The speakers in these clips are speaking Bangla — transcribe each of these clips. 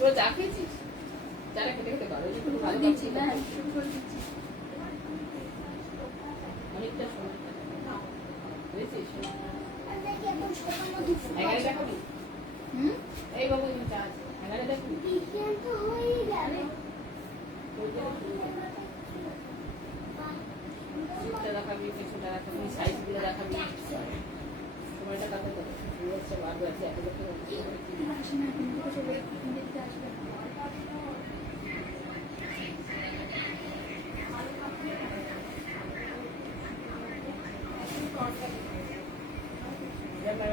তোরা চা খেয়েছিস? চাটা খেতে খেতে পারো, একটু ভালো দিচ্ছি দিচ্ছি না, শুরু করে দিচ্ছি। অনেকটা সময় বুঝেছিস? হয়ে এগারোটা খাবি? এই বাবু তুমি চা আছে, এগারোটা খাবি? গেল। সিটটা দেখাবি, পেছনটা দেখাবি, সাইজ গুলো দেখাবি, সময়টা কত করে হচ্ছে, বারবার আছে এত লোকের আসে না, এখন থেকে সবাই দেখতে আসবে।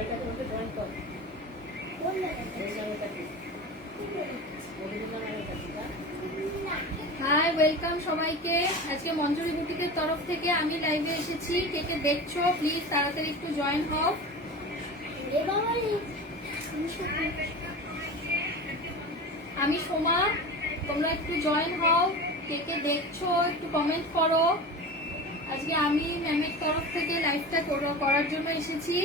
এটা করতে জয়েন কর। কোন জায়গায়? ওই নামটা কি? মধুমিতা নামের কাছে যা। হাই, ওয়েলকাম সবাইকে। আজকে মঞ্জুরি বুটিকের তরফ থেকে আমি লাইভে এসেছি। কে কে দেখছো প্লিজ তাড়াতাড়ি একটু জয়েন হও। রে বাবা রে। আমি সোমা, তোমরা একটু জয়েন হও। কে কে দেখছো একটু কমেন্ট করো। আজকে আমি ম্যামের তরফ থেকে লাইভটা করার জন্য এসেছি।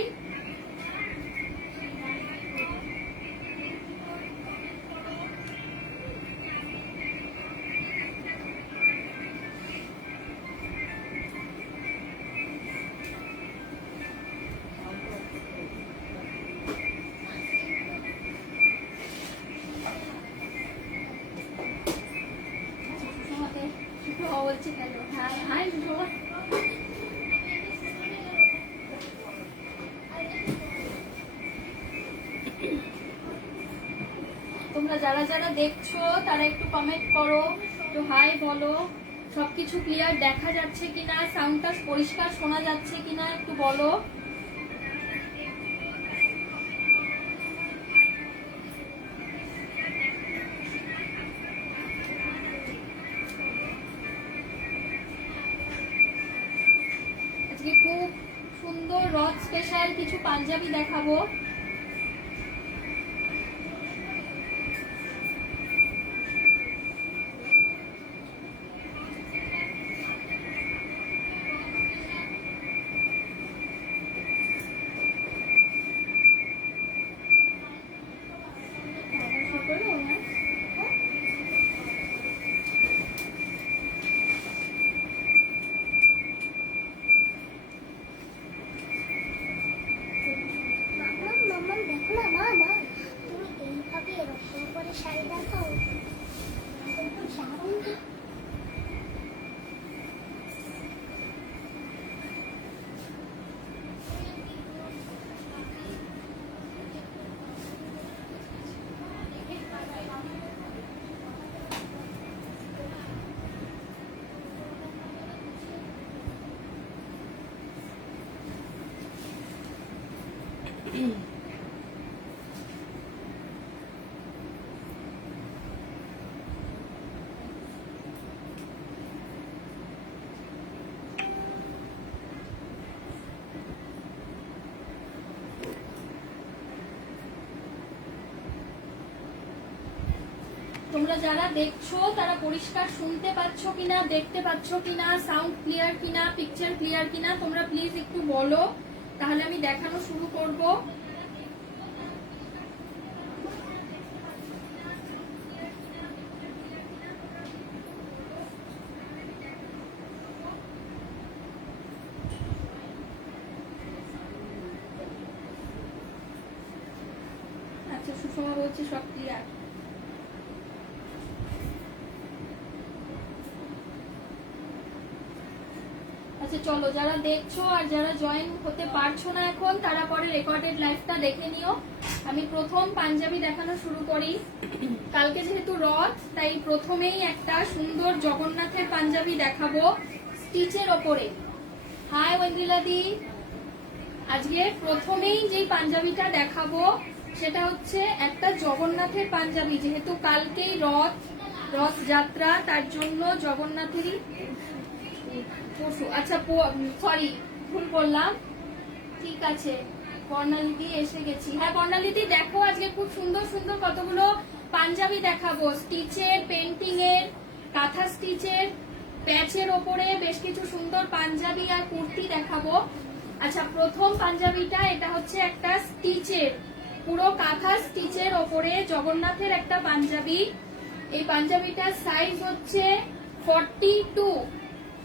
বলছি হ্যালো, হাই হাই। তোমরা যারা যারা দেখছো তারা একটু কমেন্ট করো, একটু হাই বলো। সবকিছু ক্লিয়ার দেখা যাচ্ছে কিনা, সাউন্ডটা পরিষ্কার শোনা যাচ্ছে কিনা একটু বলো। আজকে খুব সুন্দর রথ স্পেশাল কিছু পাঞ্জাবি দেখাবো। মাম্মা দেখো না, মা মা তুমি এইভাবে এরকম করে শাড়ি দেখাও, একদম দারুণ। তোমরা যারা দেখছো তারা পরিষ্কার শুনতে পাচ্ছ কিনা, দেখতে পাচ্ছ কিনা, সাউন্ড ক্লিয়ার কিনা, পিকচার ক্লিয়ার কিনা তোমরা প্লিজ একটু বলো, তাহলে আমি দেখানো শুরু করব। আচ্ছা, সুষমা বলছে সব ক্লিয়ার। আচ্ছা চলো, যারা দেখছো আর যারা জয়েন হতে পারছো না এখন তারা পরে রেকর্ডেড লাইভটা দেখে নিও। আমি প্রথম পাঞ্জাবি দেখানো শুরু করি। কালকে যেহেতু রথ তাই প্রথমেই একটা সুন্দর জগন্নাথের পাঞ্জাবি দেখাবো স্টিচের ওপরে। হাই ওয়েন্দ্রিলাদি, আজকে প্রথমেই যে পাঞ্জাবিটা দেখাবো সেটা হচ্ছে একটা জগন্নাথের পাঞ্জাবি। যেহেতু কালকেই রথ যাত্রা, তার জন্য জগন্নাথেরই পশু, আচ্ছা সরি ভুল করলাম, ঠিক আছে। বর্ণালিদি এসে গেছি। হ্যাঁ বর্ণালিদি, দেখো আজকে খুব সুন্দর সুন্দর কতগুলো পাঞ্জাবি দেখাবো স্টিচের, পেন্টিং এর, কাঁথা স্টিচের, প্যাচের ওপরে বেশ কিছু সুন্দর পাঞ্জাবি আর কুর্তি দেখাবো। আচ্ছা, প্রথম পাঞ্জাবিটা এটা হচ্ছে একটা স্টিচের, পুরো কাঁথা স্টিচের ওপরে জগন্নাথের একটা পাঞ্জাবি। এই পাঞ্জাবিটার সাইজ হচ্ছে 42।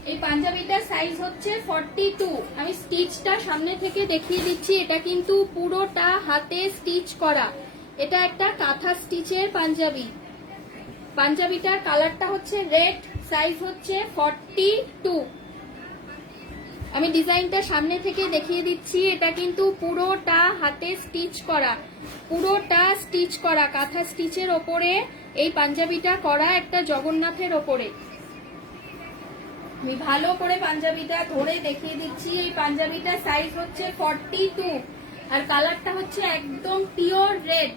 এই পাঞ্জাবিটার সাইজ হচ্ছে 42। আমি স্টিচটা সামনে থেকে দেখিয়ে দিচ্ছি। এটা কিন্তু পুরোটা হাতে স্টিচ করা। এটা একটা কাঁথা স্টিচের পাঞ্জাবি। পাঞ্জাবিটার কালারটা হচ্ছে রেড, সাইজ হচ্ছে 42। আমি ডিজাইনটা সামনে থেকে দেখিয়ে দিচ্ছি। এটা কিন্তু পুরোটা হাতে স্টিচ করা, পুরোটা স্টিচ করা কাঁথা স্টিচের ওপরে এই পাঞ্জাবিটা করা একটা জগন্নাথের ওপরে। আমি ভালো করে পাঞ্জাবিটা ধরে দেখিয়ে দিচ্ছি। এই পাঞ্জাবিটা সাইজ হচ্ছে 42 আর কালারটা হচ্ছে একদম পিওর রেড,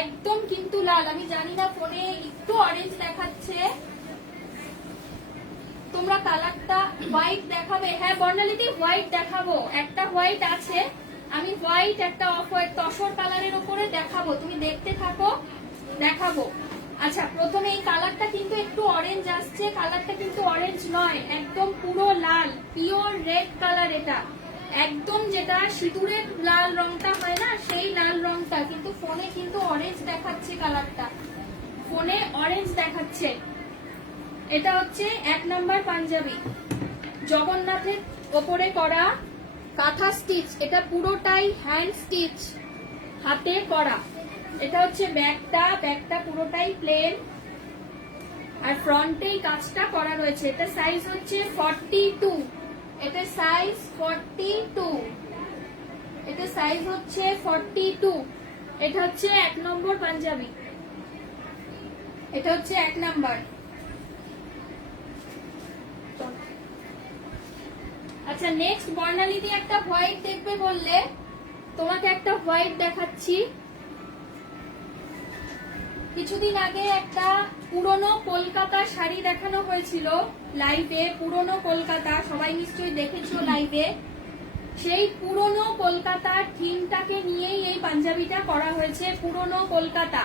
একদম কিন্তু লাল। আমি জানি না ফোনে একটু অরেঞ্জ দেখাচ্ছে, তোমরা কালারটা হোয়াইট দেখাবে? হ্যাঁ বর্ণালীদি হোয়াইট দেখাবো, একটা হোয়াইট আছে, আমি হোয়াইট একটা অফ হোয়াইট তসর কালারের উপরে দেখাবো, তুমি দেখতে থাকো, দেখাবো। আচ্ছা প্রথমে এই কালারটা কিন্তু একটু অরেঞ্জ আসছে, কালারটা কিন্তু অরেঞ্জ নয়, একদম পুরো লাল, পিওর রেড কালার। এটা একদম যেটা সিঁদুরের লাল রংটা হয় না, সেই লাল রংটা, কিন্তু ফোনে কিন্তু অরেঞ্জ দেখাচ্ছে, কালারটা ফোনে অরেঞ্জ দেখাচ্ছে। এটা হচ্ছে 1 নাম্বার পাঞ্জাবি, জগন্নাথের ওপরে করা কাঁথা স্টিচ। এটা পুরোটাই হ্যান্ড স্টিচ, হাতে করা। এটা হচ্ছে ব্যাগটা, ব্যাগটা পুরোটাই প্লেন আর ফ্রন্টেই কাজটা করা রয়েছে। এটা সাইজ হচ্ছে 42। এটা সাইজ 42, এটা সাইজ হচ্ছে 42। এটা হচ্ছে 1 নম্বর পাঞ্জাবি, এটা হচ্ছে 1 নাম্বার। আচ্ছা নেক্সট বর্ণালীদি একটা হোয়াইট দেখবে বললে, তোমাকে একটা হোয়াইট দেখাচ্ছি। কিছুদিন আগে একটা পুরনো কলকাতা শাড়ি দেখানো হয়েছিল লাইভে, পুরনো কলকাতা, সবাই নিশ্চয়ই দেখেছো লাইভে। সেই পুরনো কলকাতার থিমটাকে নিয়েই এই পাঞ্জাবিটা করা হয়েছে। পুরনো কলকাতা,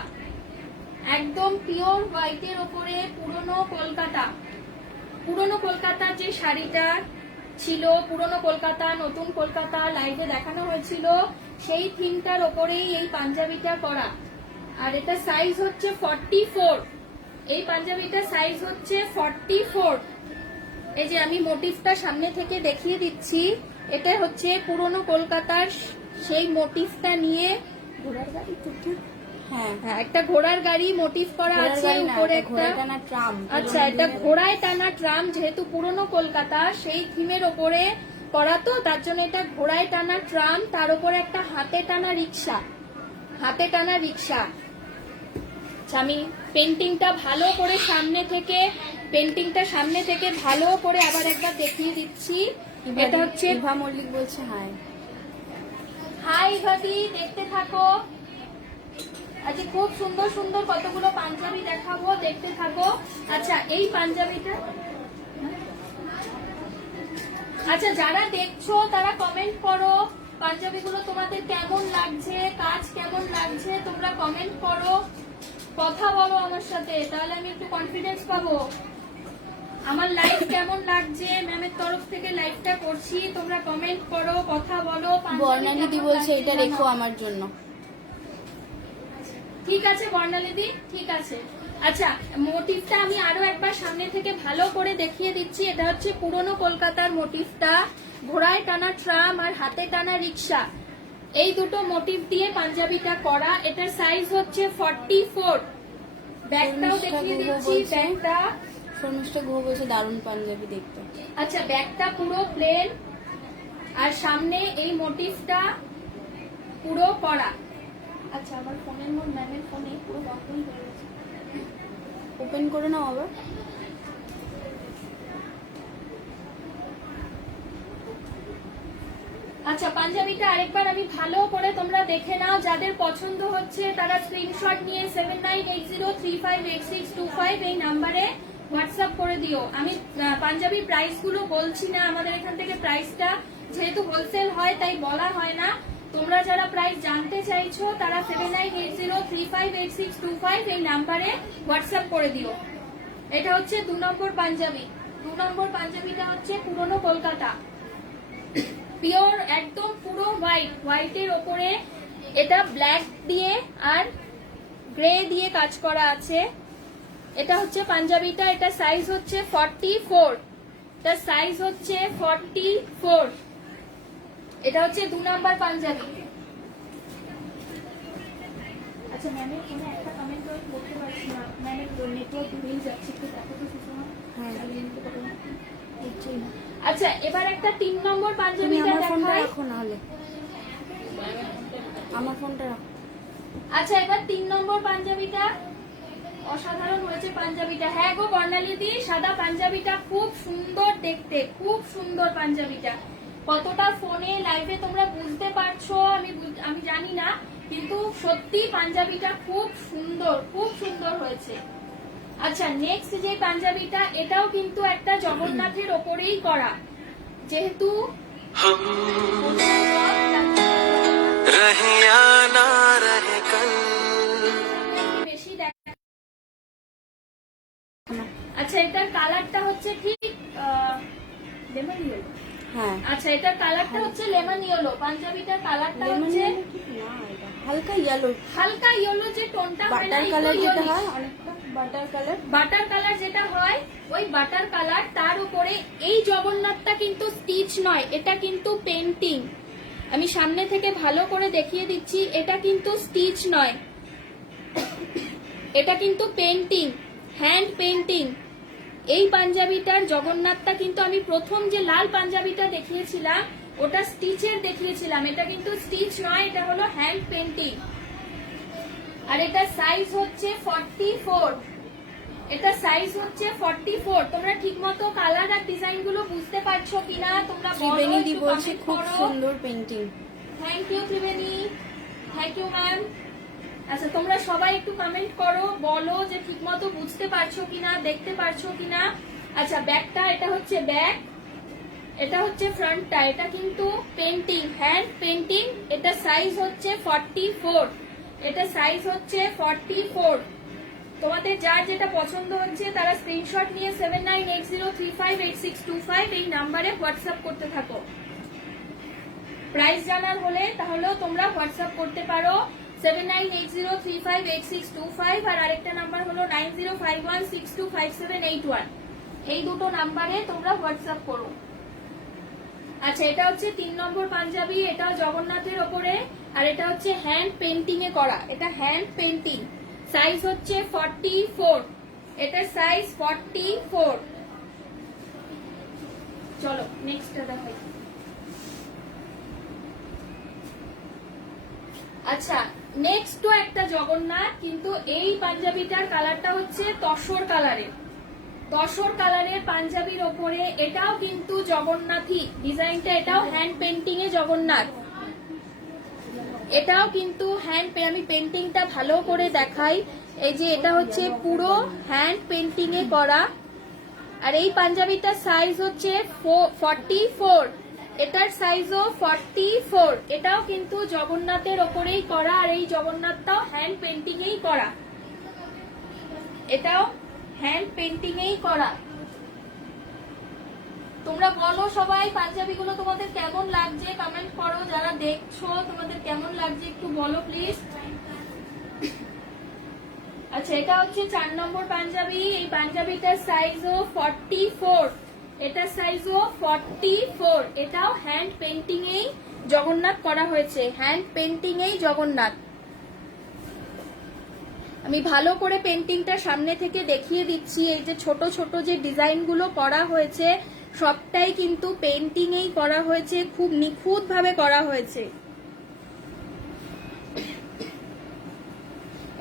একদম পিওর হোয়াইটের ওপরে পুরনো কলকাতা। পুরনো কলকাতার যে শাড়িটা ছিল, পুরনো কলকাতা নতুন কলকাতা লাইভে দেখানো হয়েছিল, সেই থিমটার ওপরেই এই পাঞ্জাবিটা করা। আর এটা সাইজ হচ্ছে 44। এই পাঞ্জাবিটা সাইজ হচ্ছে 44। এই যে আমি মোটিভটা সামনে থেকে দেখিয়ে দিচ্ছি, এটা হচ্ছে পুরনো কলকাতার সেই মোটিভটা নিয়ে ঘোড়ার গাড়ি, হ্যাঁ হ্যাঁ একটা ঘোড়ার গাড়ি মোটিভ করা আছে উপরে একটা ট্রাম। আচ্ছা এটা ঘোড়ায় টানা ট্রাম, যেহেতু পুরনো কলকাতা সেই থিমের ওপরে করা, তো তার জন্য এটা ঘোড়ায় টানা ট্রাম, তার উপরে একটা হাতে টানা রিক্সা, হাতে টানা রিক্সা। আমি পেন্টিংটা ভালো করে সামনে থেকে, পেন্টিংটা সামনে থেকে ভালো করে আবার একবার দেখিয়ে দিচ্ছি। এটা হচ্ছে ইভা মল্লিক বলছে হাই। হাই ভাবি, দেখতে থাকো। আজকে খুব সুন্দর সুন্দর কতগুলো পাঞ্জাবি দেখাবো, দেখতে থাকো। আচ্ছা এই পাঞ্জাবিটা, আচ্ছা যারা দেখছো তারা কমেন্ট করো, পাঞ্জাবিগুলো তোমাদের কেমন লাগছে, কাজ কেমন লাগছে, তোমরা কমেন্ট করো, কথা বলো আমার সাথে, তাহলে আমি একটু কনফিডেন্স পাবো। আমার লাইভ কেমন লাগছে, ম্যামের তরফ থেকে লাইভটা করছি, তোমরা কমেন্ট করো, কথা বলো। বর্ণালীদি বলছে এটা রেখো আমার জন্য। ঠিক আছে বর্ণালীদি, ঠিক আছে। আচ্ছা মোটিভটা আমি আরো একবার সামনে থেকে ভালো করে দেখিয়ে দিচ্ছি। এটা হচ্ছে পুরনো কলকাতার মোটিভটা, ঘোড়ায় টানা ট্রাম আর হাতে টানা রিক্সা, এই দুটো মোটিভ দিয়ে পাঞ্জাবিটা করা। এটার সাইজ হচ্ছে 44। ব্যাগটাও দেখিয়ে দিচ্ছি, ব্যাগটা শর্মিষ্ঠা গুহ বলছে দারুণ পাঞ্জাবি দেখতে। আচ্ছা ব্যাগটা পুরো প্লেন আর সামনে এই মোটিভটা পুরো করা। আচ্ছা আমার ফোনের মধ্যে, ম্যামের ফোনে পুরো বন্ধই হয়ে গেছে, ওপেন করে নাও আবার। আচ্ছা পাঞ্জাবিটা আরেকবার আমি ভালো করে তোমরা দেখে নাও, যাদের পছন্দ হচ্ছে তারা স্ক্রিনশট নিয়ে 7980358625 এই নাম্বারে হোয়াটসঅ্যাপ করে দিও। আমি পাঞ্জাবি প্রাইস গুলো বলছি না, আমাদের এখান থেকে প্রাইসটা যেহেতু হোলসেল হয় তাই বলা হয় না। তোমরা যারা প্রাইস জানতে চাইছো তারা 7980358625 এই নাম্বারে হোয়াটসঅ্যাপ করে দিও। এটা হচ্ছে 2 নম্বর পাঞ্জাবি। 2 নম্বর পাঞ্জাবিটা হচ্ছে পুরনো কলকাতা, পিওর একদম পুরো হোয়াইট, হোয়াইটের ওপরে এটা ব্ল্যাক দিয়ে আর গ্রে দিয়ে কাজ করা আছে। এটা হচ্ছে পাঞ্জাবিটা, এটা সাইজ হচ্ছে 44, এটা সাইজ হচ্ছে 44। এটা হচ্ছে 2 নাম্বার পাঞ্জাবি। আচ্ছা ম্যামের ফোনে একটা কমেন্ট করে বলতে পারছি না, ম্যামের নেটওয়ার্ক মিল যাচ্ছে, একটু দেখো তো সুষমা। হ্যাঁ। বুঝছি না। আচ্ছা এবার একটা 3 নম্বর তুমি পাঞ্জাবিটা আমার ফোনটা দেখাই। রাখো না হলে, আমার ফোনটা রাখো। আচ্ছা এবার 3 নম্বর পাঞ্জাবিটা অসাধারণ হয়েছে পাঞ্জাবিটা। হ্যাঁ গো বর্ণালীদি, সাদা পাঞ্জাবিটা খুব সুন্দর দেখতে, খুব সুন্দর পাঞ্জাবিটা। কতটা ফোনে লাইভে তোমরা বুঝতে পারছো আমি জানি না, কিন্তু সত্যি পাঞ্জাবিটা খুব সুন্দর, খুব সুন্দর হয়েছে। আচ্ছা নেক্সট যে পাঞ্জাবিটা, এটাও কিন্তু একটা জগন্নাথের ওপরেই করা, যেহেতু বেশি আচ্ছা এটার কালারটা হচ্ছে ঠিক লেমন ইয়েলো। হ্যাঁ, আচ্ছা এটার কালারটা হচ্ছে লেমন ইয়েলো, পাঞ্জাবিটার কালারটা হচ্ছে হালকা ইয়েলো, হালকা ইয়েলো যে টোনটা হয় না, বাটার কালার যেটা হয়, অনেকটা বাটার কালার। বাটার কালার যেটা হয় ওই বাটার কালার, তার উপরে এই জগন্নাথটা কিন্তু স্টিচ নয়, এটা কিন্তু পেন্টিং। আমি সামনে থেকে ভালো করে দেখিয়ে দিচ্ছি, এটা কিন্তু স্টিচ নয়, এটা কিন্তু পেন্টিং, হ্যান্ড পেন্টিং। এই পাঞ্জাবিটার জগন্নাথটা কিন্তু আমি প্রথম যে লাল পাঞ্জাবিটা দেখিয়েছিলাম ওটা স্টিচের দেখিয়েছিলাম, এটা কিন্তু স্টিচ নয়, এটা হলো হ্যান্ড পেন্টিং। আর এটা সাইজ হচ্ছে 44, এটা সাইজ হচ্ছে 44। তোমরা ঠিকমতো কালার আর ডিজাইন গুলো বুঝতে পারছো কিনা তোমরা ত্রিবেণী দি বলছে খুব সুন্দর painting. Thank you Tribeni, thank you ma'am. আচ্ছা তোমরা সবাই একটু কমেন্ট করো, বলো যে ঠিকমতো বুঝতে পারছো কিনা, দেখতে পারছো কিনা। আচ্ছা ব্যাকটা, এটা হচ্ছে ব্যাক, এটা হচ্ছে ফ্রন্টটা, এটা কিন্তু পেন্টিং, হ্যান্ড পেন্টিং। এটা সাইজ হচ্ছে 44, এটা সাইজ হচ্ছে 44। তোমাদের যার যেটা পছন্দ হচ্ছে তারা স্ক্রিনশট নিয়ে 7980358625 এই নাম্বারে হোয়াটসঅ্যাপ করতে থাকো। প্রাইস জানার হলে তাহলেও তোমরা হোয়াটসঅ্যাপ করতে পারো 7980358625, আর আরেকটা নাম্বার হলো 9051625781। এই দুটো নাম্বারে তোমরা হোয়াটসঅ্যাপ করো। আচ্ছা এটা হচ্ছে 3 নম্বর পাঞ্জাবি, এটাও জগন্নাথের ওপরে, আর এটা হচ্ছে হ্যান্ড পেন্টিং এ করা, এটা হ্যান্ড পেন্টিং। সাইজ হচ্ছে 44, এটা সাইজ 44। চলো নেক্সটটা দেখাই। আচ্ছা নেক্সট একটা জগন্নাথ, কিন্তু এই পাঞ্জাবিটার কালারটা হচ্ছে তসর কালারের, তসর কালারের পাঞ্জাবির ওপরে এটাও কিন্তু জগন্নাথই ডিজাইনটা, এটাও হ্যান্ড পেন্টিং এ জগন্নাথ, এটাও কিন্তু হ্যান্ড, আমি পেন্টিংটা ভালো করে দেখাই। এই যে এটা হচ্ছে পুরো হ্যান্ড পেন্টিং এ করা, আর এই পাঞ্জাবিটার সাইজ হচ্ছে 44, এটার সাইজও 44। এটাও কিন্তু জগন্নাথের ওপরেই করা, আর এই জগন্নাথটাও হ্যান্ড পেন্টিং এই করা, এটাও হ্যান্ড পেন্টিং এই করা। তোমরা বলো সবাই পাঞ্জাবিগুলো তোমাদের কেমন লাগছে, কমেন্ট করো, যারা দেখছো তোমাদের কেমন লাগছে একটু বলো প্লিজ। আচ্ছা এটা হচ্ছে 4 নম্বর পাঞ্জাবি, এই পাঞ্জাবিটার সাইজও 44, এটা সাইজও 44। এটাও হ্যান্ড পেন্টিং এই জগন্নাথ করা হয়েছে, হ্যান্ড পেন্টিং এই জগন্নাথ। আমি ভালো করে পেন্টিংটা সামনে থেকে দেখিয়ে দিচ্ছি। এই যে ছোট ছোট যে ডিজাইনগুলো করা হয়েছে সবটাই কিন্তু পেন্টিং এই করা হয়েছে, খুব নিখুঁত ভাবে করা হয়েছে।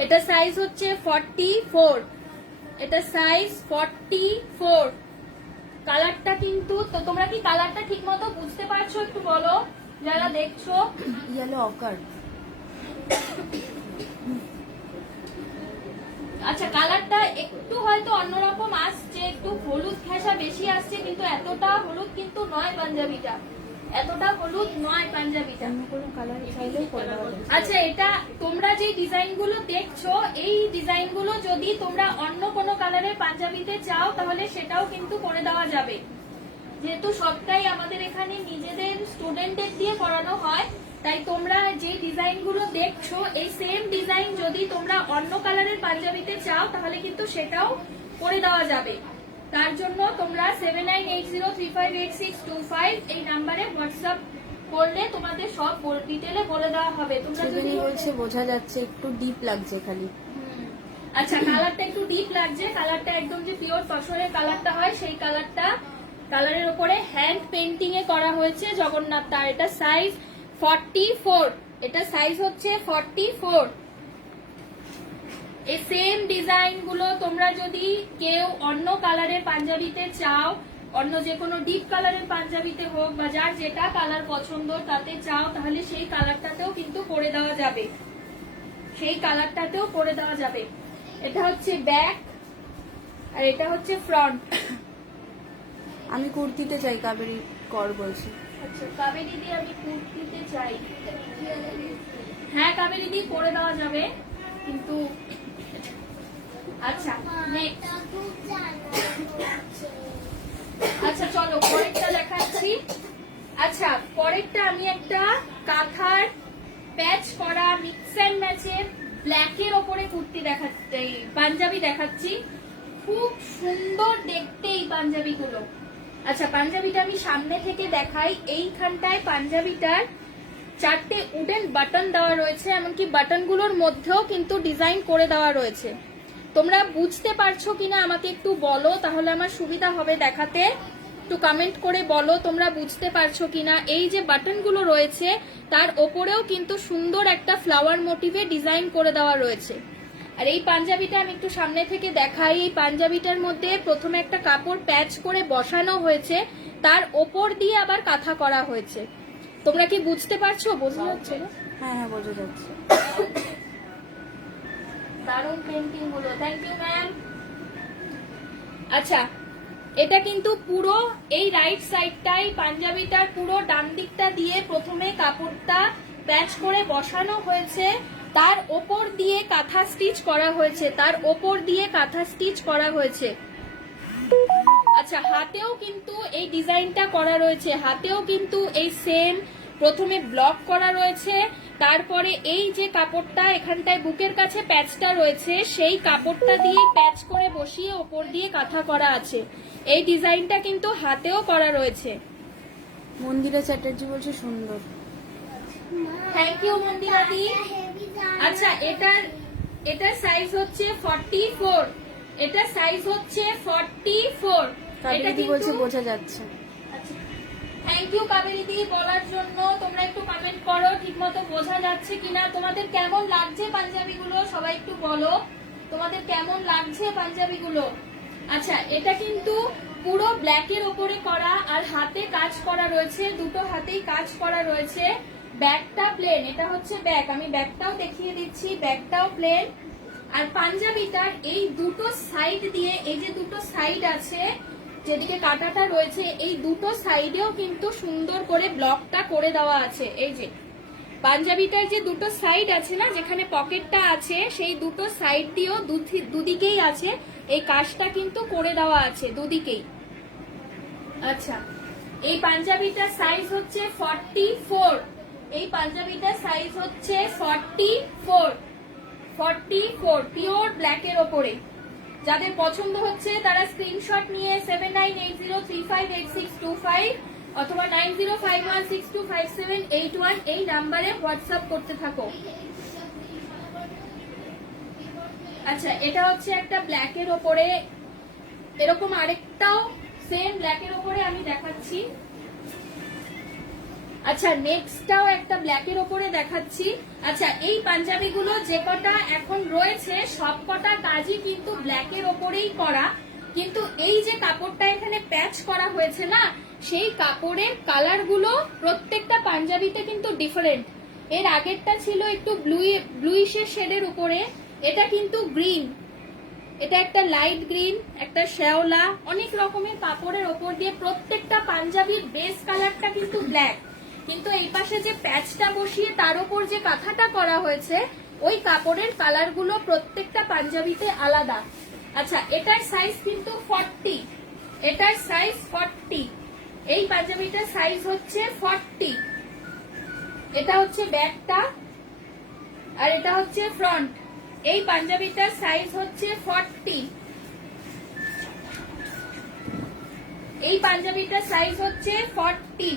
এটা সাইজ হচ্ছে 44, এটা সাইজ 44। কালারটা কিন্তু, তো তোমরা কি কালারটা ঠিক মতো বুঝতে পারছো একটু বলো যারা দেখছো। ইয়েলো অকার। আচ্ছা কালারটা একটু হয়তো অন্যরকম আসছে, একটু হলুদ ঘেঁষা বেশি আসছে, কিন্তু এতটা হলুদ কিন্তু নয় পাঞ্জাবিটা, এতটা হলুদ নয় পাঞ্জাবিটা। অন্য কোনো কালার চাইলেও করে দেওয়া যাবে। আচ্ছা এটা তোমরা যে ডিজাইনগুলো দেখছো এই ডিজাইনগুলো যদি তোমরা অন্য কোনো কালারের পাঞ্জাবিতে চাও তাহলে সেটাও কিন্তু করে দেওয়া যাবে, যেহেতু সবটাই আমাদের এখানে নিজেদের স্টুডেন্টদের দিয়ে করানো হয় তাই তোমরা যে ডিজাইন গুলো দেখছো এই সেম ডিজাইন যদি তোমরা অন্য কালারের পাঞ্জাবিতে চাও তাহলে কিন্তু সেটাও করে দেওয়া যাবে। তার জন্য তোমরা 7980358625 এই নাম্বারে হোয়াটসঅ্যাপ করলে তোমাদের সব ডিটেলে বলে দেওয়া হবে। তোমরা যদি ত্রিবেণী বলছে বোঝা যাচ্ছে একটু ডিপ লাগছে খালি। আচ্ছা, কালারটা একটু ডিপ লাগছে, কালারটা একদম যে পিওর তসরের কালারটা হয় সেই কালারের উপরে হ্যান্ড পেইন্টিং এ করা হয়েছে জগন্নাথ তার। এটা সাইজ 44, এটা সাইজ হচ্ছে 44। এই সেম ডিজাইন গুলো তোমরা যদি কেউ অন্য কালারের পাঞ্জাবিতে চাও, অন্য যে কোনো ডিপ কালারের পাঞ্জাবিতে হোক বা যার যেটা কালার পছন্দ তাতে চাও, তাহলে সেই কালারটাতেও কিন্তু করে দেওয়া যাবে, সেই কালারটাতেও করে দেওয়া যাবে। এটা হচ্ছে ব্যাক আর এটা হচ্ছে ফ্রন্ট। আমি কুর্তিতে চাই, কাবেরী কর বলছি। আচ্ছা, কাবেরী দি আমি কুর্তিতে চাই। হ্যাঁ কাবেরী দি করে দেওয়া যাবে, কিন্তু আচ্ছা next। খুব জানা হচ্ছে। আচ্ছা চলো পরেরটা দেখাচ্ছি। আচ্ছা পরেরটা আমি একটা কাঁথার প্যাচ করা মিক্স অ্যান্ড ম্যাচের ব্ল্যাকের ওপরে কুর্তি দেখাচ্ছি, পাঞ্জাবি দেখাচ্ছি। খুব সুন্দর দেখতে এই পাঞ্জাবিগুলো। আচ্ছা পাঞ্জাবিটা আমি সামনে থেকে দেখাই। এইখানটায় পাঞ্জাবিটার 4টে উডেন বাটন দেওয়া রয়েছে, এমনকি বাটনগুলোর মধ্যেও কিন্তু ডিজাইন করে দেওয়া রয়েছে। তোমরা বুঝতে পারছো কিনা আমাকে একটু বলো, তাহলে আমার সুবিধা হবে দেখাতে। একটু কমেন্ট করে বলো তোমরা বুঝতে পারছো কিনা। এই যে বাটনগুলো রয়েছে তার ওপরেও কিন্তু সুন্দর একটা ফ্লাওয়ার মোটিভে ডিজাইন করে দেওয়া রয়েছে। আর এই পাঞ্জাবিটা আমি একটু সামনে থেকে দেখাই। এই পাঞ্জাবিটার মধ্যে প্রথমে একটা কাপড় প্যাচ করে বসানো হয়েছে, তার ওপর দিয়ে আবার কাঁথা করা হয়েছে। তোমরা কি বুঝতে পারছো? বোঝা যাচ্ছে না? হ্যাঁ হ্যাঁ বোঝা যাচ্ছে। দারুণ পেইন্টিং গুলো, থ্যাংক ইউ ম্যাম। আচ্ছা এটা কিন্তু পুরো এই রাইট সাইডটাই পাঞ্জাবিটার পুরো ডান দিকটা দিয়ে প্রথমে কাপড়টা প্যাচ করে বসানো হয়েছে, তার ওপর দিয়ে কাঁথা স্টিচ করা হয়েছে, তার ওপর দিয়ে কাঁথা স্টিচ করা হয়েছে। আচ্ছা হাতেও কিন্তু এই ডিজাইনটা করা রয়েছে, হাতেও কিন্তু এই সেম প্রথমে ব্লক করা রয়েছে, তারপরে এই যে কাপড়টা এখানটায় বুকের কাছে প্যাচটা রয়েছে সেই কাপড়টা দিয়ে প্যাচ করে বসিয়ে ওপর দিয়ে কাঁথা করা আছে। এই ডিজাইনটা কিন্তু হাতেও করা রয়েছে। মন্দিরা চ্যাটার্জি বলছে সুন্দর। থ্যাংক ইউ মন্দিরা দি। হেভি জানা। আচ্ছা এটার সাইজ হচ্ছে 44, এটা সাইজ হচ্ছে 44। কাবেরী দি বলছে বোঝা যাচ্ছে। থ্যাংক ইউ কাবেরী দি বলার জন্য। তোমরা একটু কমেন্ট করো ঠিকমতো বোঝা যাচ্ছে কিনা, তোমাদের কেমন লাগছে পাঞ্জাবিগুলো সবাই একটু বলো, তোমাদের কেমন লাগছে পাঞ্জাবিগুলো। আচ্ছা এটা কিন্তু পুরো ব্ল্যাকের ওপরে করা আর হাতে কাজ করা রয়েছে, দুটো হাতেই কাজ করা রয়েছে। ব্যাকটা প্লেন, এটা হচ্ছে ব্যাক, আমি ব্যাকটাও দেখিয়ে দিচ্ছি, ব্যাকটাও প্লেন। আর পাঞ্জাবিটার এই দুটো সাইড দিয়ে, এই যে দুটো সাইড আছে যেদিকে কাটাটা রয়েছে, এই দুটো সাইডেও কিন্তু সুন্দর করে ব্লকটা করে দেওয়া আছে। এই যে পাঞ্জাবিটার যে দুটো সাইড আছে না, যেখানে পকেটটা আছে সেই দুটো সাইড দিয়েও দুদিকেই আছে এই কাজটা কিন্তু করে দেওয়া আছে দুদিকেই। আচ্ছা এই পাঞ্জাবিটার সাইজ হচ্ছে 44, এই পাঞ্জাবিটার সাইজ হচ্ছে 44 পিওর ব্ল্যাকের ওপরে। যাদের পছন্দ হচ্ছে তারা স্ক্রিনশট নিয়ে 7980358625 অথবা 9051625781 এই নাম্বারে হোয়াটসঅ্যাপ করতে থাকো। আচ্ছা এটা হচ্ছে একটা ব্ল্যাকের ওপরে, এরকম আরেকটাও সেম ব্ল্যাকের ওপরে আমি দেখাচ্ছি। আচ্ছা নেক্সটটাও একটা ব্ল্যাকের ওপরে দেখাচ্ছি। আচ্ছা এই পাঞ্জাবিগুলো যে কটা এখন রয়েছে সব কটা কাজই কিন্তু ব্ল্যাকের ওপরেই করা, কিন্তু এই যে কাপড়টা এখানে প্যাচ করা হয়েছে না, সেই কাপড়ের কালার গুলো প্রত্যেকটা পাঞ্জাবিতে কিন্তু ডিফারেন্ট। এর আগেরটা ছিল একটু ব্লুইশের শেডের উপরে, এটা কিন্তু গ্রিন, এটা একটা লাইট গ্রিন, একটা শ্যাওলা, অনেক রকমের কাপড়ের ওপর দিয়ে প্রত্যেকটা পাঞ্জাবির বেস কালারটা কিন্তু ব্ল্যাক, কিন্তু এই পাশে যে প্যাচটা বসিয়ে তার উপর যে কাঁথাটা করা হয়েছে ওই কাপড়ের কালারগুলো প্রত্যেকটা পাঞ্জাবিতে আলাদা। আচ্ছা এটার সাইজ কিন্তু 40, এটার সাইজ 40, এই পাঞ্জাবিটার সাইজ হচ্ছে 40। এটা হচ্ছে ব্যাকটা আর এটা হচ্ছে ফ্রন্ট। এই পাঞ্জাবিটার সাইজ হচ্ছে 40। এই পাঞ্জাবিটার সাইজ হচ্ছে 40।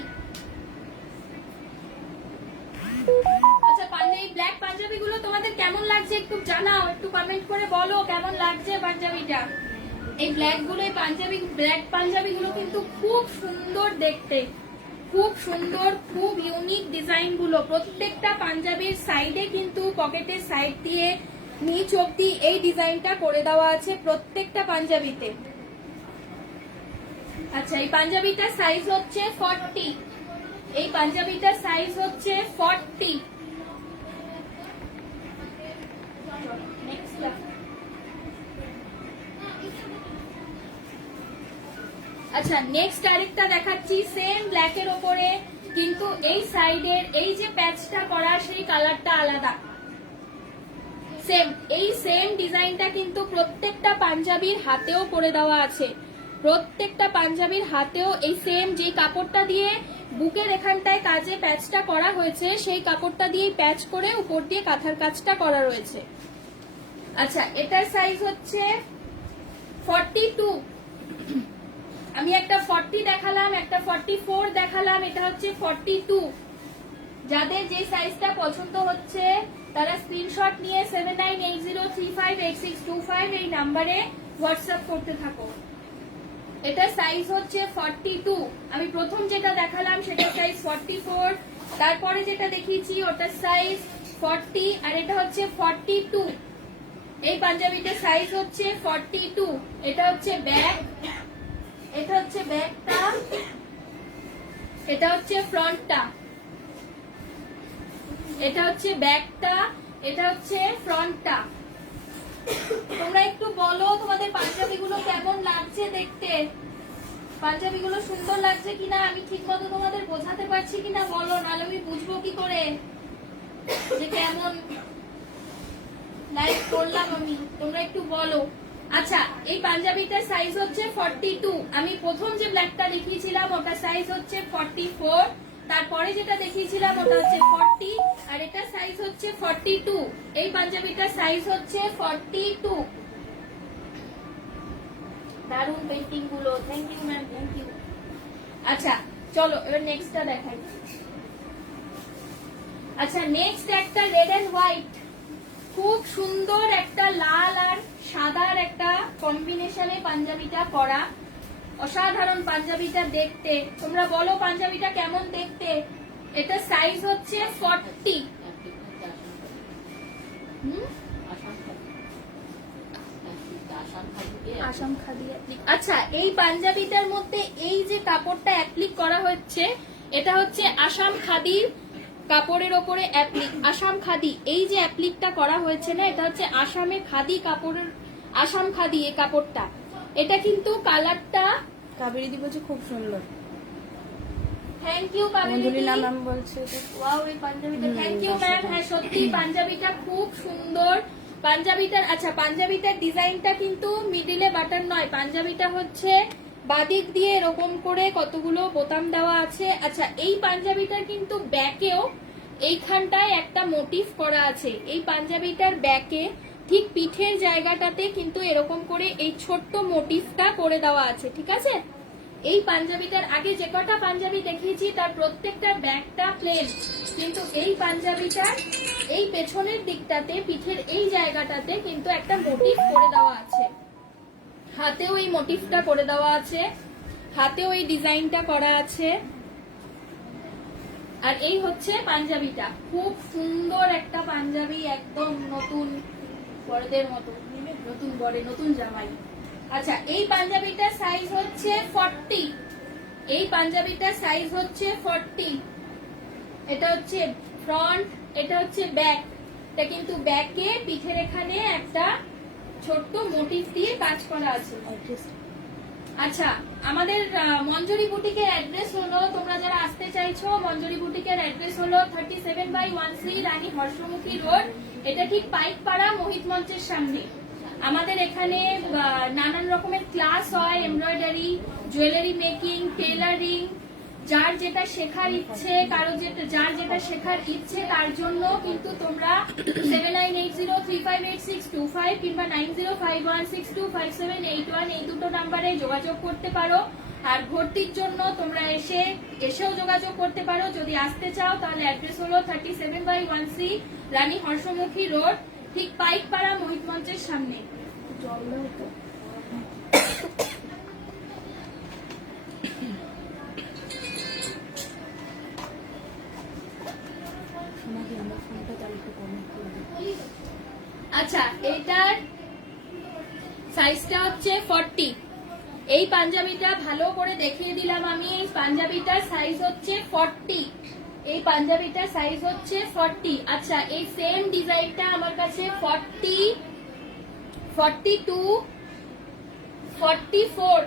আচ্ছা, এই ব্ল্যাক পাঞ্জাবি গুলো তোমাদের কেমন লাগছে একটু জানাও, একটু কমেন্ট করে বলো কেমন লাগছে পাঞ্জাবিটা। এই ব্ল্যাক পাঞ্জাবি গুলো কিন্তু খুব সুন্দর দেখতে, খুব সুন্দর, খুব ইউনিক ডিজাইন গুলো। প্রত্যেকটা পাঞ্জাবির সাইডে কিন্তু পকেটের সাইড দিয়ে নিচ অব্দি এই ডিজাইনটা করে দেওয়া আছে প্রত্যেকটা পাঞ্জাবিতে। আচ্ছা, এই পাঞ্জাবিটার সাইজ হচ্ছে 40। এই পাঞ্জাবিটার সাইজ হচ্ছে 40। আচ্ছা, নেক্সট আরেকটা দেখাচ্ছি সেম ব্ল্যাকের ওপরে, কিন্তু এই সাইডের এই যে প্যাচটা করা সেই কালারটা আলাদা। সেম ডিজাইনটা কিন্তু প্রত্যেকটা পাঞ্জাবির হাতেও করে দেওয়া আছে। প্রত্যেকটা পাঞ্জাবির হাতেও এই সেম যে কাপড়টা দিয়ে বুকের এখানটায় কাজে প্যাচটা করা হয়েছে সেই কাপড়টা দিয়ে প্যাচ করে উপর দিয়ে কাঁথার কাজটা করা রয়েছে। আচ্ছা, এটার সাইজ হচ্ছে 42। আমি একটা 40 দেখালাম, একটা 44 দেখালাম, এটা হচ্ছে 42। যাদের যে সাইজটা পছন্দ হচ্ছে তারা স্ক্রিনশট নিয়ে 7980358625 এই নাম্বারে হোয়াটসঅ্যাপ করতে থাকো। এটা সাইজ হচ্ছে 42। আমি প্রথম যেটা দেখালাম সেটা সাইজ 44, তারপরে যেটা দেখিয়েছি ওটার সাইজ 40, আর এটা হচ্ছে 42। এই পাঞ্জাবিটার সাইজ হচ্ছে 42। এটা হচ্ছে ব্যাক, এটা হচ্ছে ব্যাকটা, এটা হচ্ছে ফ্রন্টটা। এটা হচ্ছে ব্যাকটা, এটা হচ্ছে ফ্রন্টটা। তোমরা একটু বলো তোমাদের পাঞ্জাবিগুলো কেমন লাগছে দেখতে, পাঞ্জাবিগুলো সুন্দর লাগছে কিনা, আমি ঠিক মতো তোমাদের বোঝাতে পারছি কিনা বলো, নাহলে আমি বুঝবো কি করে যে কেমন লাইক করলাম আমি, তোমরা একটু বলো। আচ্ছা, এই পাঞ্জাবিটার সাইজ হচ্ছে 42। আমি প্রথম যে ব্ল্যাকটা দেখিয়েছিলাম ওটার সাইজ হচ্ছে 44, তারপরে যেটা দেখিয়েছিলাম ওটা হচ্ছে 40, আর এটা সাইজ হচ্ছে 42। এই পাঞ্জাবিটার সাইজ হচ্ছে 42। দারুন পেন্টিং গুলো, thank you ma'am, thank you. আচ্ছা চলো এবার নেক্সটটা দেখাই। আচ্ছা, নেক্সট একটা রেড এন্ড হোয়াইট, খুব সুন্দর একটা লাল আর সাদার একটা কম্বিনেশনে পাঞ্জাবিটা পরা, অসাধারণ পাঞ্জাবিটা দেখতে। তোমরা বলো পাঞ্জাবিটা কেমন দেখতে। এটা সাইজ হচ্ছে 40। আসাম খাদি। আচ্ছা, এই পাঞ্জাবিটার মধ্যে এই যে কাপড়টা অ্যাপ্লিক করা হচ্ছে এটা হচ্ছে আসাম খাদির কাপড়ের ওপরে অ্যাপ্লিক। আসাম খাদি এই যে অ্যাপ্লিকটা করা হয়েছে না, এটা হচ্ছে আসামে খাদি কাপড়ের, আসাম খাদি এই কাপড়টা। এটা কিন্তু কালারটা কাবেরী দি বলছে খুব সুন্দর। থ্যাংক ইউ কাবেরী ম্যাম বলছে ওয়াও এই পাঞ্জাবিটা, থ্যাংক ইউ ম্যাম। হ্যাঁ সত্যি পাঞ্জাবিটা খুব সুন্দর। পাঞ্জাবিটার আচ্ছা পাঞ্জাবিটার ডিজাইনটা কিন্তু মিডিলে বাটন নয়, পাঞ্জাবিটা হচ্ছে বাদিক দিয়ে এরকম করে কতগুলো বোতাম দেওয়া আছে। আচ্ছা, এই পাঞ্জাবিটার কিন্তু ব্যাকেও এইখানটায় একটা মোটিভ করা আছে। এই পাঞ্জাবিটার ব্যাকে ঠিক পিঠের জায়গাটাতে কিন্তু এরকম করে এই ছোট্ট মোটিভটা করে দেওয়া আছে, ঠিক আছে। এই পাঞ্জাবিটার আগে যে কটা পাঞ্জাবি দেখিয়েছি তার প্রত্যেকটা ব্যাকটা প্লেন, কিন্তু এই পাঞ্জাবিটার এই পেছনের দিকটাতে পিঠের এই জায়গাটাতে কিন্তু একটা মোটিভ করে দেওয়া আছে। হাতেও এই মোটিভটা করে দেওয়া আছে, হাতেও এই ডিজাইনটা করা আছে। আর এই হচ্ছে পাঞ্জাবিটা, খুব সুন্দর একটা পাঞ্জাবি, একদম নতুন বড়দের মতো, নতুন বরে নতুন জামাই। আচ্ছা, এই পাঞ্জাবিটার সাইজ হচ্ছে 40। এই পাঞ্জাবিটার সাইজ হচ্ছে 40। এটা হচ্ছে ফ্রন্ট, এটা হচ্ছে ব্যাক। এটা কিন্তু ব্যাকে পিঠের এখানে একটা ছোট্ট মোটিভ দিয়ে কাজ করা আছে। আচ্ছা, আমাদের মঞ্জুরি বুটিকের অ্যাড্রেস হলো, তোমরা যারা আসতে চাইছো মঞ্জুরি বুটিকের অ্যাড্রেস হলো 37/13 রানী হর্ষমুখী রোড। এটা ঠিক পাইকপাড়া মোহিত মঞ্চের সামনে। আমাদের এখানে নানান রকমের ক্লাস হয়, এমব্রয়ডারি, জুয়েলারি মেকিং, টেলারিং, যার যেটা শেখার ইচ্ছে, যার যেটা শেখার ইচ্ছে তার জন্য কিন্তু তোমরা 7980358625 কিংবা 9051625781 এই দুটো নাম্বারে যোগাযোগ করতে পারো। আর ভর্তির জন্য তোমরা এসেও যোগাযোগ করতে পারো। যদি আসতে চাও তাহলে অ্যাড্রেস হলো 37/1C রানী হর্ষমুখী রোড, ঠিক পাইকপাড়া মোহিত মঞ্চের সামনে। জল দাও তো। আচ্ছা, এটার সাইজটা হচ্ছে 40। এই পাঞ্জাবিটা ভালো করে দেখিয়ে দিলাম আমি। এই পাঞ্জাবিটার সাইজ হচ্ছে 40। এই পাঞ্জাবিটার সাইজ হচ্ছে 40। আচ্ছা, এই সেম ডিজাইনটা আমার কাছে 40, 42, 44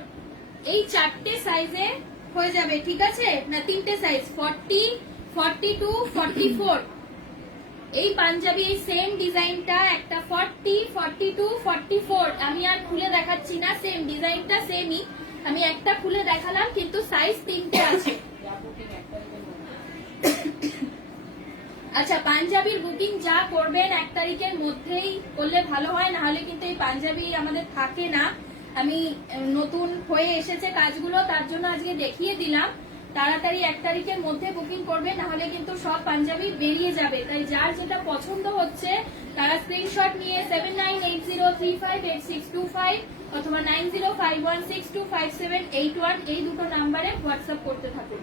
এই চারটে সাইজে হয়ে যাবে, ঠিক আছে? না, তিনটে সাইজ 40, 42, 44। এই পাঞ্জাবি এই সেম ডিজাইনটা একটা 40, 42, 44 আমি আর খুলে দেখাচ্ছি না, সেম ডিজাইনটা সেমই। আমি একটা খুলে দেখালাম কিন্তু সাইজ তিনটে আছে। আচ্ছা, পাঞ্জাবির বুকিং যা করবেন 1 তারিখের মধ্যেই করলে ভালো হয়, না হলে কিন্তু এই পাঞ্জাবি আমাদের থাকে না। আমি নতুন হয়ে এসেছে কাজগুলো, তার জন্য আজকে দেখিয়ে দিলাম। তাড়াতাড়ি 1 তারিখের মধ্যে বুকিং করবে, না হলে কিন্তু সব পাঞ্জাবি বেরিয়ে যাবে। তাই যার যেটা পছন্দ হচ্ছে তারা স্ক্রিনশট নিয়ে 7980358625 অথবা 9051625781 এই দুটো নাম্বারে হোয়াটসঅ্যাপ করতে থাকুন।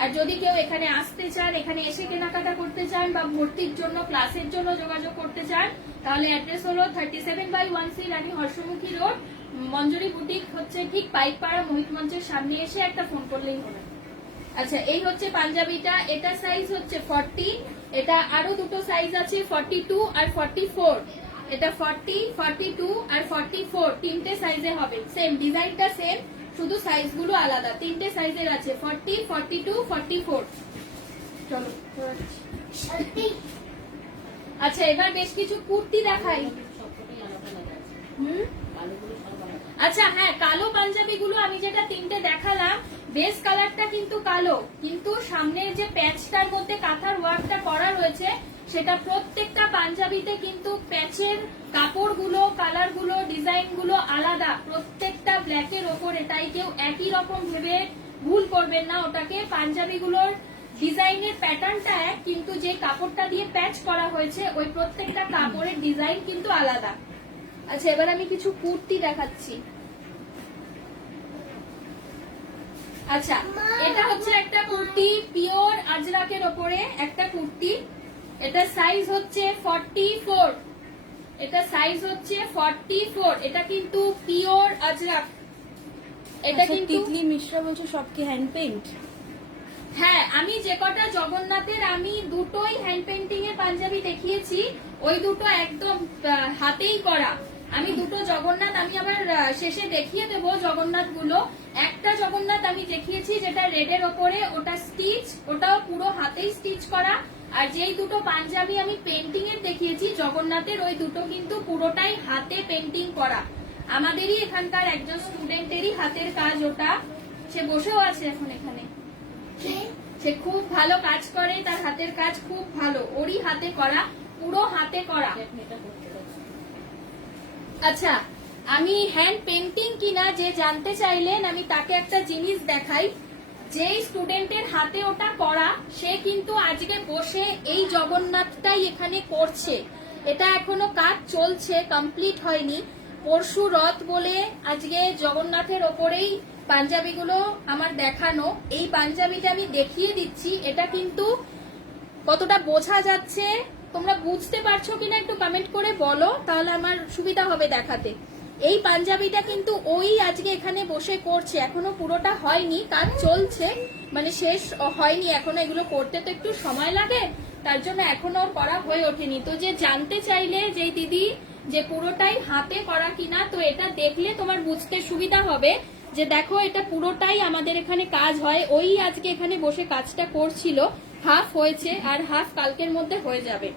আর যদি কেউ এখানে আসতে চান, এখানে এসে কেনাকাটা করতে চান বা ভর্তির জন্য ক্লাসের জন্য যোগাযোগ করতে চান, তাহলে অ্যাড্রেস হলো 37/1C রানী হর্ষমুখী রোড, মঞ্জুরি বুটিক হচ্ছে ঠিক পাইকপাড়া মোহিত মঞ্চের সামনে। এসে একটা ফোন করলেই হবে। আচ্ছা, এই হচ্ছে পাঞ্জাবিটা। এটা সাইজ হচ্ছে 40। এটা আরো দুটো সাইজ আছে 42 আর 44। এটা 40, 42 আর 44 তিনটে সাইজে হবে। সেম ডিজাইনটা সেম, শুধু সাইজগুলো আলাদা। তিনটে সাইজের আছে 40, 42, 44। চলো। আচ্ছা, এবার বেশ কিছু কুর্তি দেখাই। আচ্ছা, হ্যাঁ, কালো পাঞ্জাবি গুলো আমি যেটা তিনটে দেখালাম, বেস কালারটা কিন্তু কালো, কিন্তু সামনের যে প্যাচটার মধ্যে কাঁথার ওয়ার্কটা করা রয়েছে সেটা প্রত্যেকটা পাঞ্জাবিতে কিন্তু প্যাচের কাপড়গুলো, কালারগুলো, ডিজাইনগুলো আলাদা, প্রত্যেকটা ব্ল্যাকের ওপরে। তাই কেউ একই রকম ভেবে ভুল করবেন না ওটাকে। পাঞ্জাবিগুলোর ডিজাইনের প্যাটার্নটা এক, কিন্তু যে কাপড়টা দিয়ে প্যাচ করা হয়েছে ওই প্রত্যেকটা কাপড়ের ডিজাইন কিন্তু আলাদা। আচ্ছা, এবার আমি কিছু কুর্তি দেখাচ্ছি। আচ্ছা, এটা হচ্ছে একটা কুর্তি পিওর আজরাকের ওপরে একটা কুর্তি। এটা সাইজ হচ্ছে 44। এটা সাইজ হচ্ছে 44। এটা কিন্তু পিওর আজরাক। এটা কিন্তু তিতলি মিশ্রা বলছো সব কি হ্যান্ড পেইন্ট? হ্যাঁ, আমি যে কটা জগন্নাথের আমি দুটোই হ্যান্ড পেইন্টিং এর পাঞ্জাবি দেখিয়েছি, ওই দুটো একদম হাতেই করা। আমি দুটো জগন্নাথ আমি আবার শেষে দেখিয়ে দেব জগন্নাথ গুলো। একটা জগন্নাথ আমি দেখিয়েছি যেটা রেডের ওপরে, ওটা স্টিচ, ওটাও পুরো হাতেই স্টিচ করা। আর যেই দুটো পাঞ্জাবি আমি পেন্টিং এর দেখিয়েছি জগন্নাথের, ওই দুটো কিন্তু পুরোটাই হাতে পেন্টিং করা। আমাদেরই এখানকার একজন স্টুডেন্টেরই হাতের কাজ ওটা। সে বসেও আছে এখন এখানে। সে খুব ভালো কাজ করে, তার হাতের কাজ খুব ভালো, ওরই হাতে করা, পুরো হাতে করা। আচ্ছা, আমি হ্যান্ড পেন্টিং কিনা যে জানতে চাইলেন, আমি তাকে একটা জিনিস দেখাই। যে স্টুডেন্টের হাতে ওটা করা, সে কিন্তু আজকে বসে এই জগন্নাথটাই এখানে করছে। এটা এখনো কাজ চলছে, কমপ্লিট হয়নি। পরশু রথ বলে আজকে জগন্নাথের ওপরেই পাঞ্জাবিগুলো আমার দেখানো। এই পাঞ্জাবিটা আমি দেখিয়ে দিচ্ছি, এটা কিন্তু কতটা বোঝা যাচ্ছে, তোমরা বুঝতে পারছো কিনা একটু কমেন্ট করে বলো, তাহলে আমার সুবিধা হবে দেখাতে। এই পাঞ্জাবিটা কিন্তু ওই আজকে এখানে বসে করছে, এখনো পুরোটা হয়নি, কাজ চলছে, মানে শেষ হয়নি এখনো। এগুলো করতে তো একটু সময় লাগে, তার জন্য এখনো ওর করা হয়ে ওঠেনি। তো যে জানতে চাইলে যে দিদি যে পুরোটাই হাতে করা কিনা, তো এটা দেখলে তোমার বুঝতে সুবিধা হবে যে দেখো এটা পুরোটাই আমাদের এখানে কাজ হয়। ওই আজকে এখানে বসে কাজটা করছিল, হাফ হয়েছে আর হাফ কালকের মধ্যে হয়ে যাবে।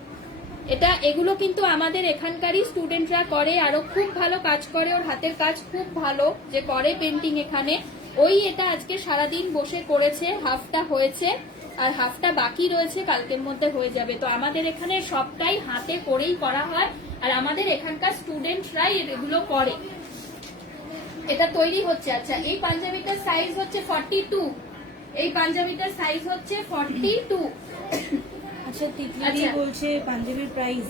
এগুলো কিন্তু আমাদের এখানকারই স্টুডেন্টরা করে, আরো খুব ভালো কাজ করে, ওর হাতের কাজ খুব ভালো যে করে পেন্টিং এখানে। ওই এটা আজকে সারাদিন বসে করেছে, হাফটা হয়েছে আর হাফটা বাকি রয়েছে, কালকের মধ্যে হয়ে যাবে। তো আমাদের এখানে সবটাই হাতে করেই করা হয়, আর আমাদের এখানকার স্টুডেন্টরাই এগুলো করে। এটা তৈরি হচ্ছে। আচ্ছা, এই পাঞ্জাবিটার সাইজ হচ্ছে 42, এই পাঞ্জাবিটার সাইজ হচ্ছে 42। আচ্ছা, তিতলি আচ্ছা। বলছে পাঞ্জাবির প্রাইস।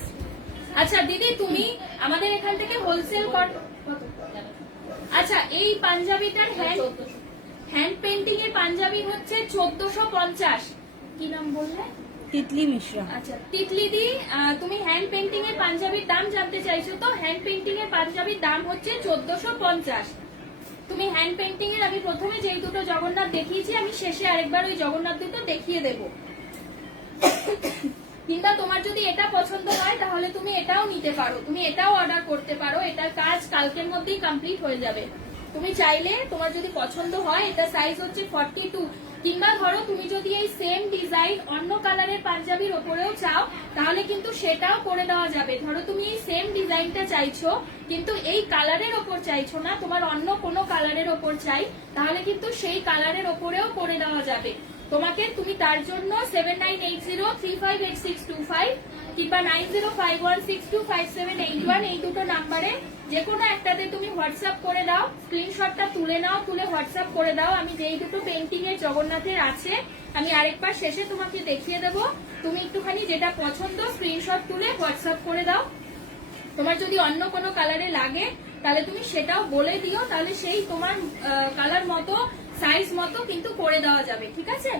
আচ্ছা দিদি, তুমি আমাদের এখান থেকে হোলসেল কর। আচ্ছা, এই পাঞ্জাবিটার হ্যান্ড পেন্টিং এর পাঞ্জাবি হচ্ছে 1450। কি নাম বললে? তিতলি মিশ্রা। আচ্ছা তিতলি দি, তুমি হ্যান্ড পেন্টিং এর পাঞ্জাবির দাম জানতে চাইছো তো? হ্যান্ড পেন্টিং এর পাঞ্জাবির দাম হচ্ছে 1450। তুমি হ্যান্ড পেন্টিং এর, আমি প্রথমে যেই দুটো জগন্নাথ দেখিয়েছি, আমি শেষে আরেকবার ওই জগন্নাথ দুটো দেখিয়ে দেবো। কিংবা তোমার যদি এটা পছন্দ হয় তাহলে তুমি এটাও নিতে পারো, তুমি এটাও অর্ডার করতে পারো। এটার কাজ কালকের মধ্যেই কমপ্লিট হয়ে যাবে। তুমি চাইলে, তোমার যদি পছন্দ হয়, এটা সাইজ হচ্ছে 42। কিংবা ধরো তুমি যদি এই সেম ডিজাইন অন্য কালারের পাঞ্জাবির ওপরেও চাও তাহলে কিন্তু সেটাও করে দেওয়া যাবে। ধরো তুমি এই সেম ডিজাইনটা চাইছো কিন্তু এই কালারের ওপর চাইছো না, তোমার অন্য কোনো কালারের ওপর চাই, তাহলে কিন্তু সেই কালারের ওপরেও করে দেওয়া যাবে। তোমাকে, তুমি তার জন্য 7980358625 কিংবা 9051625781 এই দুটো নাম্বারে যে কোনো একটাতে তুমি হোয়াটসঅ্যাপ করে দাও, স্ক্রিনশটটা তুলে নাও, তুলে হোয়াটসঅ্যাপ করে দাও। আমি যেই দুটো পেন্টিং এর জগন্নাথের আছে আমি আরেকবার শেষে তোমাকে দেখিয়ে দেবো। তুমি একটুখানি যেটা পছন্দ স্ক্রিনশট তুলে হোয়াটসঅ্যাপ করে দাও। তোমার যদি অন্য কোনো কালারে লাগে তাহলে তুমি সেটাও বলে দিও, তাহলে সেই তোমার কালার মতো, সাইজ মতো কিন্তু করে দেওয়া যাবে। ঠিক আছে,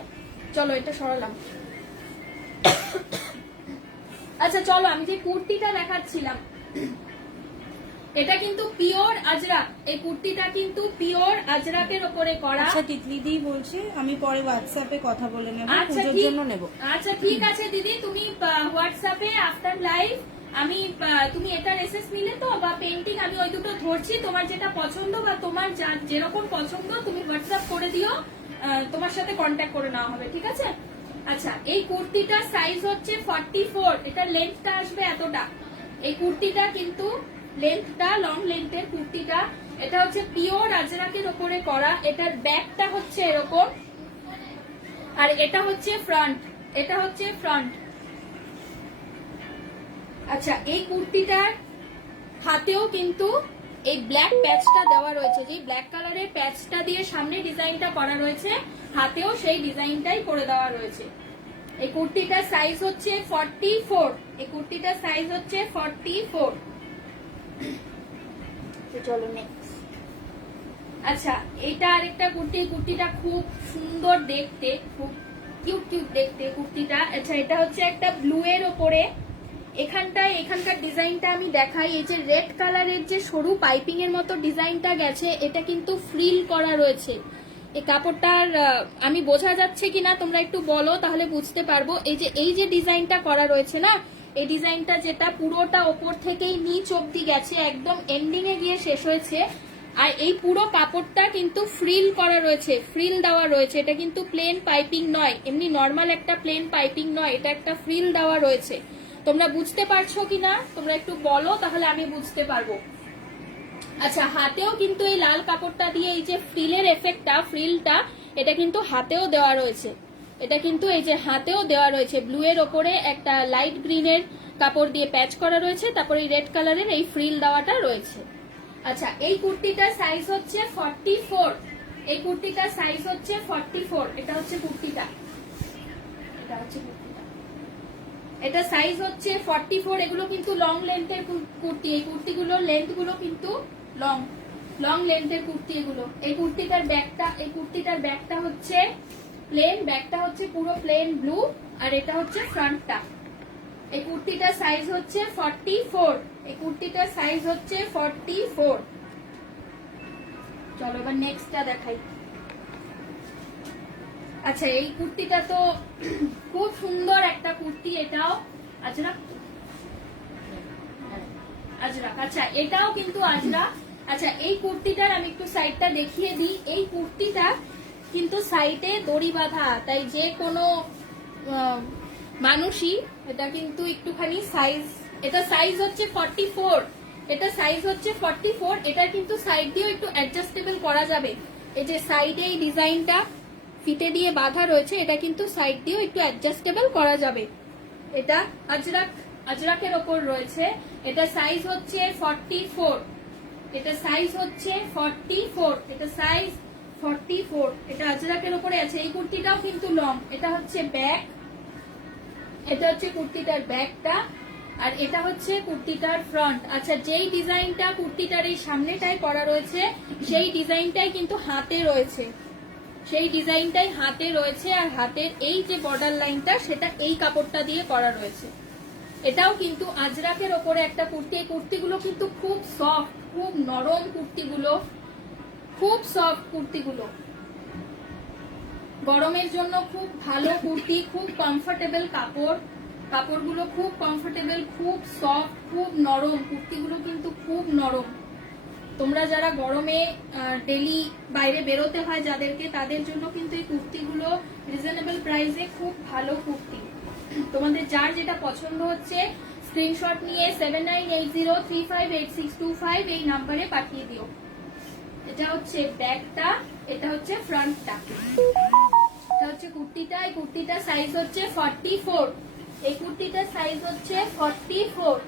চলো এটা সরালাম। আচ্ছা চলো, আমি যে কুর্তিটা দেখাচ্ছিলাম এটা কিন্তু পিওর আজরাক। এই কুর্তিটা কিন্তু পিওর আজরাকের উপরে করা। আচ্ছা, তিতলি দি বলছে আমি পরে হোয়াটসঅ্যাপে কথা বলে নেব, আচ্ছা পুজোর ঠিক, জন্য নেব। আচ্ছা ঠিক আছে দিদি, তুমি হোয়াটসঅ্যাপে আফটার লাইভ আমি, তুমি এটার এসএস নিলে তো বা পেন্টিং, আমি ওই দুটো ধরছি, তোমার যেটা পছন্দ বা তোমার যেরকম পছন্দ তুমি হোয়াটসঅ্যাপ করে দিও, তোমার সাথে কন্ট্যাক্ট করে নেওয়া হবে। ঠিক আছে। আচ্ছা, এই কুর্তিটার সাইজ হচ্ছে 44, এটা লেন্থটা আসবে এতটা। এই কুর্তিটা কিন্তু লেন্থটা লং লেন্থের কুর্তিটা, এটা হচ্ছে পিওর আজরাকের উপরে করা। এটার ব্যাকটা হচ্ছে এরকম আর এটা হচ্ছে ফ্রন্ট, এটা হচ্ছে ফ্রন্ট। আচ্ছা, এই কুর্তিটার হাতেও কিন্তু এই ব্ল্যাক প্যাচটা দেওয়া রয়েছে, যে ব্ল্যাক কালারের প্যাচটা দিয়ে সামনে ডিজাইনটা করা রয়েছে, হাতেও সেই ডিজাইনটাই করে দেওয়া রয়েছে। এই কুর্তিটার সাইজ হচ্ছে 44, এই কুর্তিটার সাইজ হচ্ছে 44। চলো নেক্সট। আচ্ছা, এটা আরেকটা কুর্তি, কুর্তিটা খুব সুন্দর দেখতে, খুব কিউট কিউট দেখতে কুর্তিটা। আচ্ছা, এটা হচ্ছে একটা ব্লু এর ওপরে, এখানকার ডিজাইনটা আমি দেখাই। এই যে রেড কালারের যে সরু পাইপিং এর মতো ডিজাইনটা গেছে, এটা কিন্তু ফ্রিল করা রয়েছে। এই কাপড়টার আমি বোঝা যাচ্ছে কিনা তোমরা একটু বলো, তাহলে বুঝতে পারবো। এই যে ডিজাইনটা করা রয়েছে না, এই ডিজাইনটা যেটা পুরোটা ওপর থেকেই নিচ অব্দি গেছে, একদম এন্ডিং এ গিয়ে শেষ হয়েছে। আর এই পুরো কাপড়টা কিন্তু ফ্রিল করা রয়েছে, ফ্রিল দেওয়া রয়েছে। এটা কিন্তু প্লেন পাইপিং নয়, এমনি নর্মাল একটা প্লেন পাইপিং নয়, এটা একটা ফ্রিল দেওয়া রয়েছে। তোমরা বুঝতে পারছো কিনা তোমরা একটু বলো, তাহলে আমি বুঝতে পারবো। আচ্ছা, হাতেও কিন্তু এই লাল কাপড়টা দিয়ে এই যে ফ্রিলের এফেক্টটা, ফ্রিলটা এটা কিন্তু হাতেও দেওয়া রয়েছে। এটা কিন্তু এই যে হাতেও দেওয়া রয়েছে, ব্লু এর ওপরে একটা লাইট গ্রিনের কাপড় দিয়ে প্যাচ করা রয়েছে, তারপরে এই রেড কালারের এই ফ্রিল দেওয়াটা রয়েছে। আচ্ছা, এই কুর্তিটার সাইজ হচ্ছে 44, এই কুর্তিটার সাইজ হচ্ছে 44। এটা হচ্ছে কুর্তিটা, এটা হচ্ছে কুর্তিটা, এটা সাইজ হচ্ছে 44। এগুলো কিন্তু লং লেন্থের কুর্তি, এই কুর্তিগুলোর লেন্থ গুলো কিন্তু লং লেন্থের কুর্তি এগুলো। এই কুর্তিটার ব্যাকটা হচ্ছে প্লেন, ব্যাকটা হচ্ছে পুরো প্লেন ব্লু, আর এটা হচ্ছে ফ্রন্টটা। এই কুর্তিটার সাইজ হচ্ছে 44, এই কুর্তিটার সাইজ হচ্ছে 44। চলো এবার নেক্সটটা দেখাই। আচ্ছা, এই কুর্তিটা তো খুব সুন্দর একটা কুর্তি, এটাও আজরাক। আচ্ছা, এটাও কিন্তু আজরাক। আচ্ছা, এই কুর্তিটার আমি একটু সাইডটা দেখিয়ে দিই। এই কুর্তিটা কিন্তু সাইডে দড়ি বাঁধা, তাই যে কোনো মানুষই এটা কিন্তু একটুখানি সাইজ, এটা সাইজ হচ্ছে 44, এটা সাইজ হচ্ছে 44। এটা কিন্তু সাইড দিয়েও একটু অ্যাডজাস্টেবল করা যাবে। এই যে সাইডে এই ডিজাইনটা ফিতে দিয়ে বাঁধা রয়েছে, এটা কিন্তু সাইড দিয়েও একটু অ্যাডজাস্টেবল করা যাবে। এটা আজরাকের ওপর রয়েছে। এটা সাইজ হচ্ছে 44, এটা সাইজ হচ্ছে 44, এটা সাইজ 44, এটা আজরাকের ওপরে আছে। এই কুর্তিটাও কিন্তু লং। এটা হচ্ছে ব্যাক, এটা হচ্ছে কুর্তিটার ব্যাকটা, আর এটা হচ্ছে কুর্তিটার ফ্রন্ট। আচ্ছা, যেই ডিজাইনটা কুর্তিটার এই সামনেটাই করা রয়েছে সেই ডিজাইনটাই কিন্তু হাতে রয়েছে, সেই ডিজাইনটাই হাতে রয়েছে। আর হাতের এই যে বর্ডার লাইনটা সেটা এই কাপড়টা দিয়ে করা রয়েছে। এটাও কিন্তু আজরাকের ওপরে একটা কুর্তি। এই কুর্তিগুলো কিন্তু খুব সফট, খুব নরম কুর্তিগুলো, খুব সফট কুর্তিগুলো, গরমের জন্য খুব ভালো কুর্তি, খুব কমফোর্টেবল কাপড়, কাপড়গুলো খুব কমফোর্টেবল, খুব সফট, খুব নরম। কুর্তিগুলো কিন্তু খুব নরম। তোমরা যারা গরমে ডেলি বাইরে বেরোতে হয় যাদেরকে, তাদের জন্য কিন্তু এই কুর্তিগুলো রিজনেবল প্রাইসে খুব ভালো কুর্তি। তোমাদের যার যেটা পছন্দ হচ্ছে স্ক্রিনশট নিয়ে 7980358625 এই নাম্বারে পাঠিয়ে দিও। এটা হচ্ছে ব্যাকটা, এটা হচ্ছে ফ্রন্টটা, এটা হচ্ছে কুর্তিটা। এই কুর্তিটার সাইজ হচ্ছে 44, এই কুর্তিটার সাইজ হচ্ছে 44।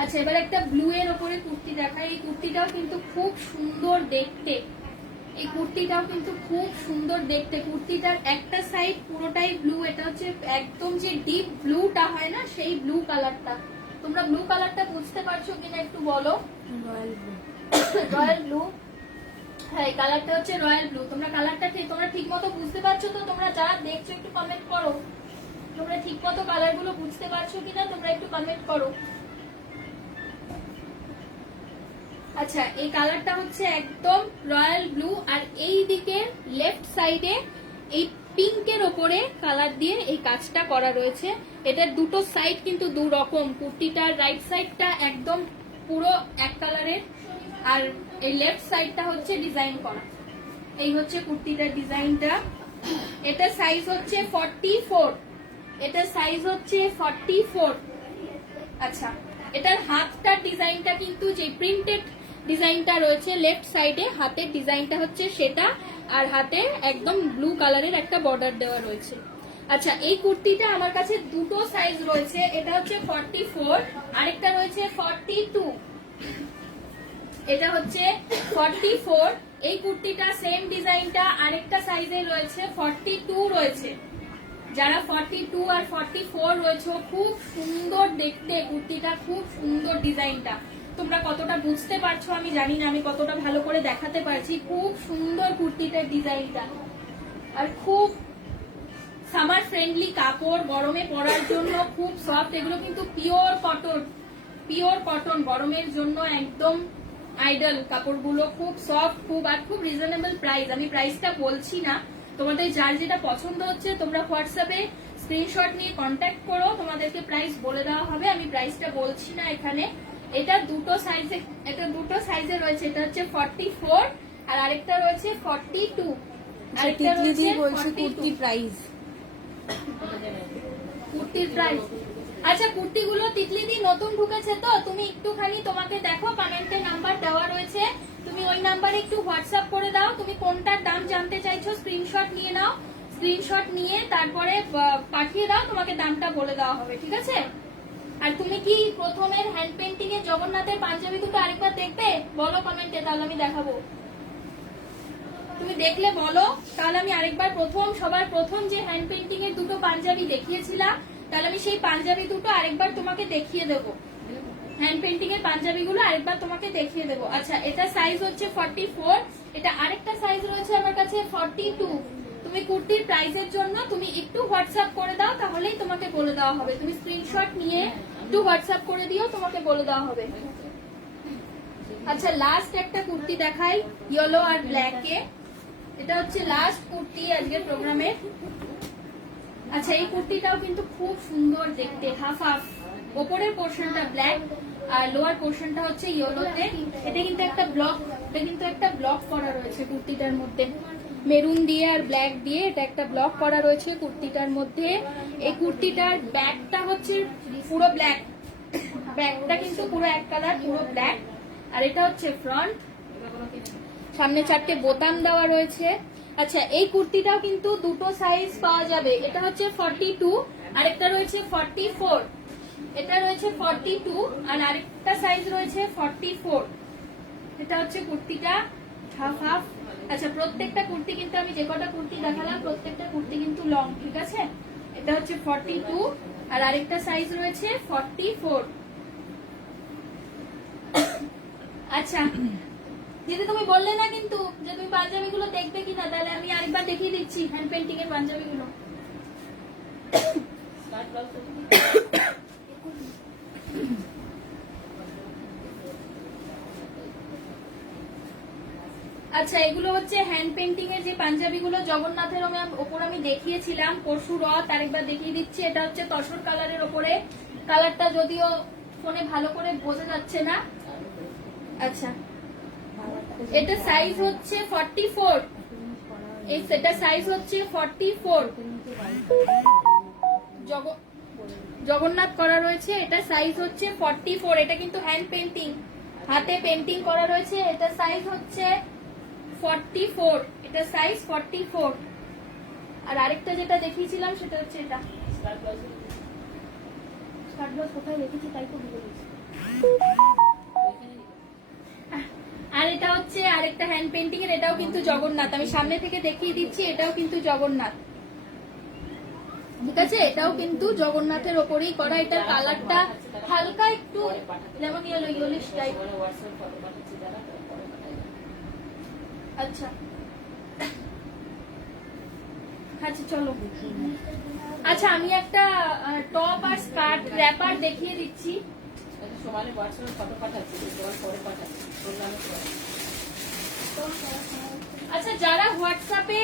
আচ্ছা, এবার একটা ব্লু এর ওপরে কুর্তি দেখাই। এই কুর্তিটাও কিন্তু খুব সুন্দর দেখতে, এই কুর্তিটাও কিন্তু খুব সুন্দর দেখতে। কুর্তিটার একটা সাইড পুরোটাই ব্লু, এটা হচ্ছে একদম যে ডিপ ব্লুটা হয় না সেই ব্লু কালারটা। তোমরা ব্লু কালারটা বুঝতে পারছো কিনা একটু বলো? রয়্যাল ব্লু, হ্যাঁ এই কালারটা হচ্ছে রয়্যাল ব্লু। তোমরা কালারটা তোমরা ঠিক মতো বুঝতে পারছো তো? তোমরা যারা দেখছো একটু কমেন্ট করো, তোমরা ঠিক মতো কালার গুলো বুঝতে পারছো কিনা তোমরা একটু কমেন্ট করো। আচ্ছা, এই কালারটা হচ্ছে একদম রয়্যাল ব্লু, আর এই দিকে লেফট সাইডে এই পিঙ্কের ওপরে কালার দিয়ে এই কাজটা করা রয়েছে। এটার দুটো সাইড কিন্তু দু রকম। কুর্তিটার রাইট সাইডটা একদম পুরো এক কালারের, আর এই লেফট সাইডটা হচ্ছে ডিজাইন করা। এই হচ্ছে কুর্তিটার ডিজাইনটা। এটা সাইজ হচ্ছে 44, এটা সাইজ হচ্ছে 44। আচ্ছা, এটার হাতটার ডিজাইনটা কিন্তু যে প্রিন্টেড ডিজাইনটা রয়েছে লেফট সাইডে, হাতের ডিজাইনটা হচ্ছে সেটা, আর হাতে একদম ব্লু কালারের একটা বর্ডার দেওয়া রয়েছে। আচ্ছা, এই কুর্তিটা আমার কাছে দুটো সাইজ রয়েছে। এটা হচ্ছে 44, আরেকটা রয়েছে 42। এটা হচ্ছে 44। এই কুর্তিটা সেম ডিজাইনটা আরেকটা সাইজে রয়েছে 42 রয়েছে। যারা 42 আর 44 রয়েছে, খুব সুন্দর দেখতে কুর্তিটা, খুব সুন্দর ডিজাইনটা। তোমরা কতটা বুঝতে পারছো আমি জানি না, আমি কতটা ভালো করে দেখাতে পারছি। খুব সুন্দর কুর্তিটার ডিজাইনটা, আর খুব সামার ফ্রেন্ডলি কাপড়, গরমে পরার জন্য খুব সফট। এগুলো কিন্তু পিওর কটন, পিওর কটন, গরমের জন্য একদম আইডল কাপড়গুলো। খুব সফট, খুব আর খুব রিজনেবল প্রাইস। আমি প্রাইসটা বলছি না, তোমাদের যার যেটা পছন্দ হচ্ছে তোমরা হোয়াটসঅ্যাপে স্ক্রিনশট নিয়ে কন্ট্যাক্ট করো, তোমাদেরকে প্রাইস বলে দেওয়া হবে। আমি প্রাইসটা বলছি না এখানে। এটা দুটো সাইজে, এটা দুটো সাইজে রয়েছে। এটা হচ্ছে 44 আর আরেকটা রয়েছে 42। আরেকটা রয়েছে কুর্তি প্রাইস, কুর্তির প্রাইস। আচ্ছা, কুর্তিগুলো তিতলিদি নতুন ঢুকেছে তো, তুমি একটুখানি তোমাকে দেখো কমেন্টে নাম্বার দেওয়া রয়েছে, তুমি ওই নাম্বারে একটু হোয়াটসঅ্যাপ করে দাও। তুমি কোনটার দাম জানতে চাইছো স্ক্রিনশট নিয়ে নাও, স্ক্রিনশট নিয়ে তারপরে পাঠিয়ে দাও, তোমাকে দামটা বলে দেওয়া হবে, ঠিক আছে? আর তুমি কি প্রথমের হ্যান্ড পেন্টিং এর জগন্নাথের পাঞ্জাবি দুটো আরেকবার দেখবে? বলো কমেন্টে, তাহলে আমি দেখাবো। তুমি দেখলে বলো, তাহলে আমি আরেকবার সবার প্রথম যে হ্যান্ড পেন্টিং এর দুটো পাঞ্জাবি দেখিয়েছিলাম, তাহলে আমি সেই পাঞ্জাবি দুটো আরেকবার তোমাকে দেখিয়ে দেবো। হ্যান্ড পেন্টিং এর পাঞ্জাবিগুলো আরেকবার তোমাকে দেখিয়ে দেবো। আচ্ছা, এটা সাইজ হচ্ছে 44, এটা আরেকটা সাইজ রয়েছে আমার কাছে 42। তুমি কুর্তির প্রাইসের জন্য তুমি একটু হোয়াটসঅ্যাপ করে দাও, তাহলেই তোমাকে বলে দেওয়া হবে। তুমি স্ক্রিনশট নিয়ে একটু হোয়াটসঅ্যাপ করে দিও, তোমাকে বলে দেওয়া হবে। আচ্ছা, লাস্ট একটা কুর্তি দেখাই ইয়েলো আর ব্ল্যাক এ। এটা হচ্ছে লাস্ট কুর্তি আজকের প্রোগ্রামে। আচ্ছা, এই কুর্তিটাও কিন্তু খুব সুন্দর দেখতে, হাফ হাফ, ওপরের পোর্শনটা ব্ল্যাক আর লোয়ার পোর্শনটা হচ্ছে ইয়েলোতে। এটা কিন্তু একটা ব্লক করা রয়েছে কুর্তিটার মধ্যে, মেরুন দিয়ে আর ব্ল্যাক দিয়ে এটা একটা ব্লক করা রয়েছে কুর্তিটার মধ্যে। এই কুর্তিটার ব্যাকটা হচ্ছে পুরো ব্ল্যাক, ব্যাকটা কিন্তু পুরো এক কালার, পুরো ব্ল্যাক। আর এটা হচ্ছে ফ্রন্ট, এবার কোনো কিনে নিই। সামনে 4টে বোতাম দেওয়া রয়েছে। আচ্ছা, এই কুর্তিটাও কিন্তু দুটো সাইজ পাওয়া যাবে, এটা হচ্ছে 42 আর একটা রয়েছে 44, এটা রয়েছে 42 আর আরেকটা সাইজ রয়েছে 44। এটা হচ্ছে কুর্তিটা হাফ হাফ। আচ্ছা, প্রত্যেকটা কুর্তি কিন্তু আমি যে কটা কুর্তি দেখালাম প্রত্যেকটা কুর্তি কিন্তু লং, ঠিক আছে? এটা হচ্ছে 42 আর আরেকটা সাইজ রয়েছে 44। আচ্ছা দিদি, তুমি বললে না কিন্তু যে তুমি পাঞ্জাবিগুলো দেখবে কিনা, তাহলে আমি আরেকবার দেখিয়ে দিচ্ছি হ্যান্ড পেন্টিং এর পাঞ্জাবিগুলো। স্কার্ট ব্লাউজ তো তুমি আচ্ছা, এগুলো হচ্ছে হ্যান্ড পেন্টিং এর যে পাঞ্জাবিগুলো জগন্নাথের ওপর আমি দেখিয়েছিলাম পরশু রথ, আরেকবার দেখিয়ে দিচ্ছি। এটা হচ্ছে তসর কালারের ওপরে, কালারটা যদিও ফোনে ভালো করে বোঝা যাচ্ছে না। আচ্ছা, এটা সাইজ হচ্ছে 44, এই সেটা সাইজ হচ্ছে 44, জগন্নাথ করা রয়েছে, এটা সাইজ হচ্ছে 44। এটা কিন্তু হ্যান্ড পেন্টিং, হাতে পেন্টিং করা রয়েছে। এটা সাইজ হচ্ছে 44, এটা সাইজ 44। আর আরেকটা যেটা দেখিয়েছিলাম সেটা হচ্ছে এটা। স্কার্ট ব্লাউজ স্কার্ট ব্লাউজ কোথায় রেখেছি তাই তো ভুলে গেছি। ওইখানে নিই। আর এটা হচ্ছে আরেকটা হ্যান্ড পেন্টিং এর, এটাও কিন্তু জগন্নাথ, আমি সামনে থেকে দেখিয়ে দিচ্ছি। এটাও কিন্তু জগন্নাথ, ঠিক আছে? এটাও কিন্তু জগন্নাথের ওপরেই করা। এটার কালারটা হালকা একটু যেমন ইয়েলোইশ টাইপ। পরে হোয়াটসঅ্যাপ ফটো পাঠাচ্ছি, যারা পরে পাঠাই। আচ্ছা আচ্ছা চলো। আচ্ছা, আমি একটা টপ আর স্কার্ট র্যাপার দেখিয়ে দিচ্ছি। একটা সমানে হোয়াটসঅ্যাপে ফটো পাঠাচ্ছি, তোমার পরে পাঠাচ্ছি প্রোগ্রামের পরে। আচ্ছা, যারা হোয়াটসঅ্যাপে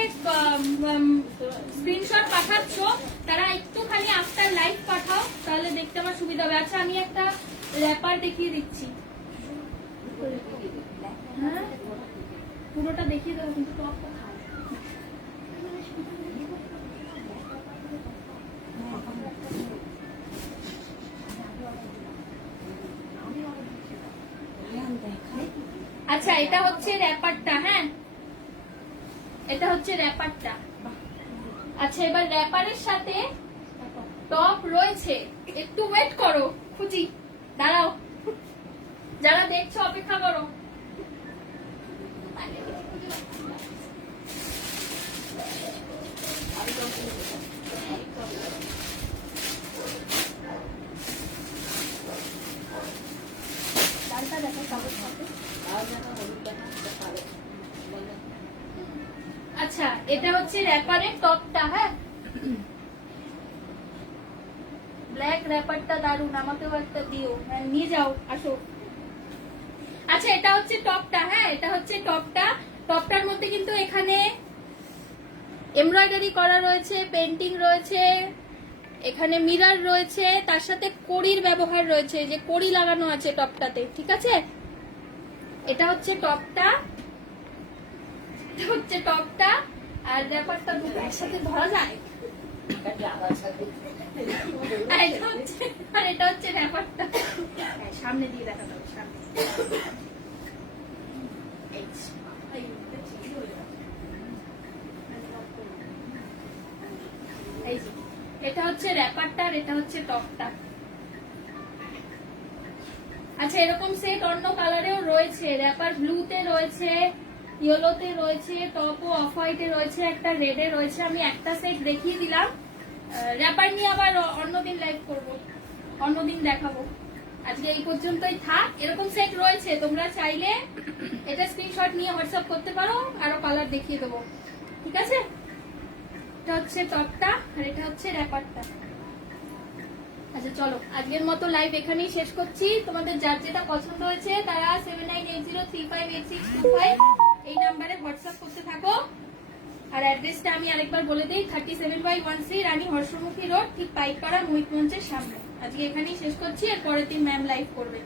স্ক্রিনশট পাঠাচ্ছ তারা একটুখানি আফটার লাইভ পাঠাও, তাহলে দেখতে আমার সুবিধা হবে। আচ্ছা, আমি একটা র্যাপার দেখিয়ে দিচ্ছি। হ্যাঁ, পুরোটা দেখিয়ে দেবো কিন্তু টপ কোথায়? আচ্ছা, এটা হচ্ছে র্যাপারটা। হ্যাঁ, এটা হচ্ছে র্যাপারটা। আচ্ছা, এবার র্যাপারের সাথে টপ রয়েছে। একটু ওয়েট করো, খুঁজি, দাঁড়াও, যারা দেখছো অপেক্ষা করো। আমি তো কিনে দিতাম। আমি তো ডালটা দেখো কাগজ সাথে। আর দেখা হলুদ দেখা কালো বলে। আচ্ছা, এটা হচ্ছে র্যাপারের টপটা। হ্যাঁ, ব্ল্যাক র্যাপারটা দারুন, আমাকেও একটা দিও। হ্যাঁ, নিয়ে যাও, আসো। আচ্ছা, এটা হচ্ছে টপটা। হ্যাঁ, এটা হচ্ছে টপটা। টপটার মধ্যে কিন্তু এখানে এমব্রয়ডারি করা রয়েছে, পেন্টিং রয়েছে, এখানে মিরর রয়েছে, তার সাথে কড়ির ব্যবহার রয়েছে, যে কড়ি লাগানো আছে টপটাতে, ঠিক আছে? এটা হচ্ছে টপটা, এটা হচ্ছে টপটা। আর ব্যাপারটা দুটো একসাথে ধরা যায়। আবার সাথে আর এটা হচ্ছে ব্যাপারটা। সামনে দিয়ে দেখা যাবে, সামনে। এই যে, এটা হচ্ছে র্যাপারটা আর এটা হচ্ছে টপটা। আচ্ছা, এরকম সেট অন্য কালারেও রয়েছে। র্যাপার ব্লুতে রয়েছে, ইয়েলোতে রয়েছে, টপও অফ হোয়াইটে রয়েছে, একটা রেডে রয়েছে। আমি একটা সেট দেখিয়ে দিলাম। র্যাপার নিয়ে আবার অন্যদিন লাইভ করব, অন্যদিন দেখাবো। আজকে এই পর্যন্তই থাক। এরকম সেট রয়েছে, তোমরা চাইলে এটা স্ক্রিনশট নিয়ে হোয়াটসঅ্যাপ করতে পারো, আরো কালার দেখিয়ে দেবো, ঠিক আছে? এটা হচ্ছে টপটা আর এটা হচ্ছে র্যাপারটা। আচ্ছা চলো, আজকের মতো লাইভ এখানেই শেষ করছি। তোমাদের যার যেটা পছন্দ হয়েছে তারা 7980358625 এই নাম্বারে হোয়াটসঅ্যাপ করতে থাকো। আর অ্যাড্রেসটা আমি আরেকবার বলে দিই, 37/13 রানী হর্ষমুখী রোড, ঠিক পাইকপাড়া মোহিত মঞ্চের সামনে। আজকে এখানেই শেষ করছি, আর পরের দিন ম্যাম লাইভ করবে।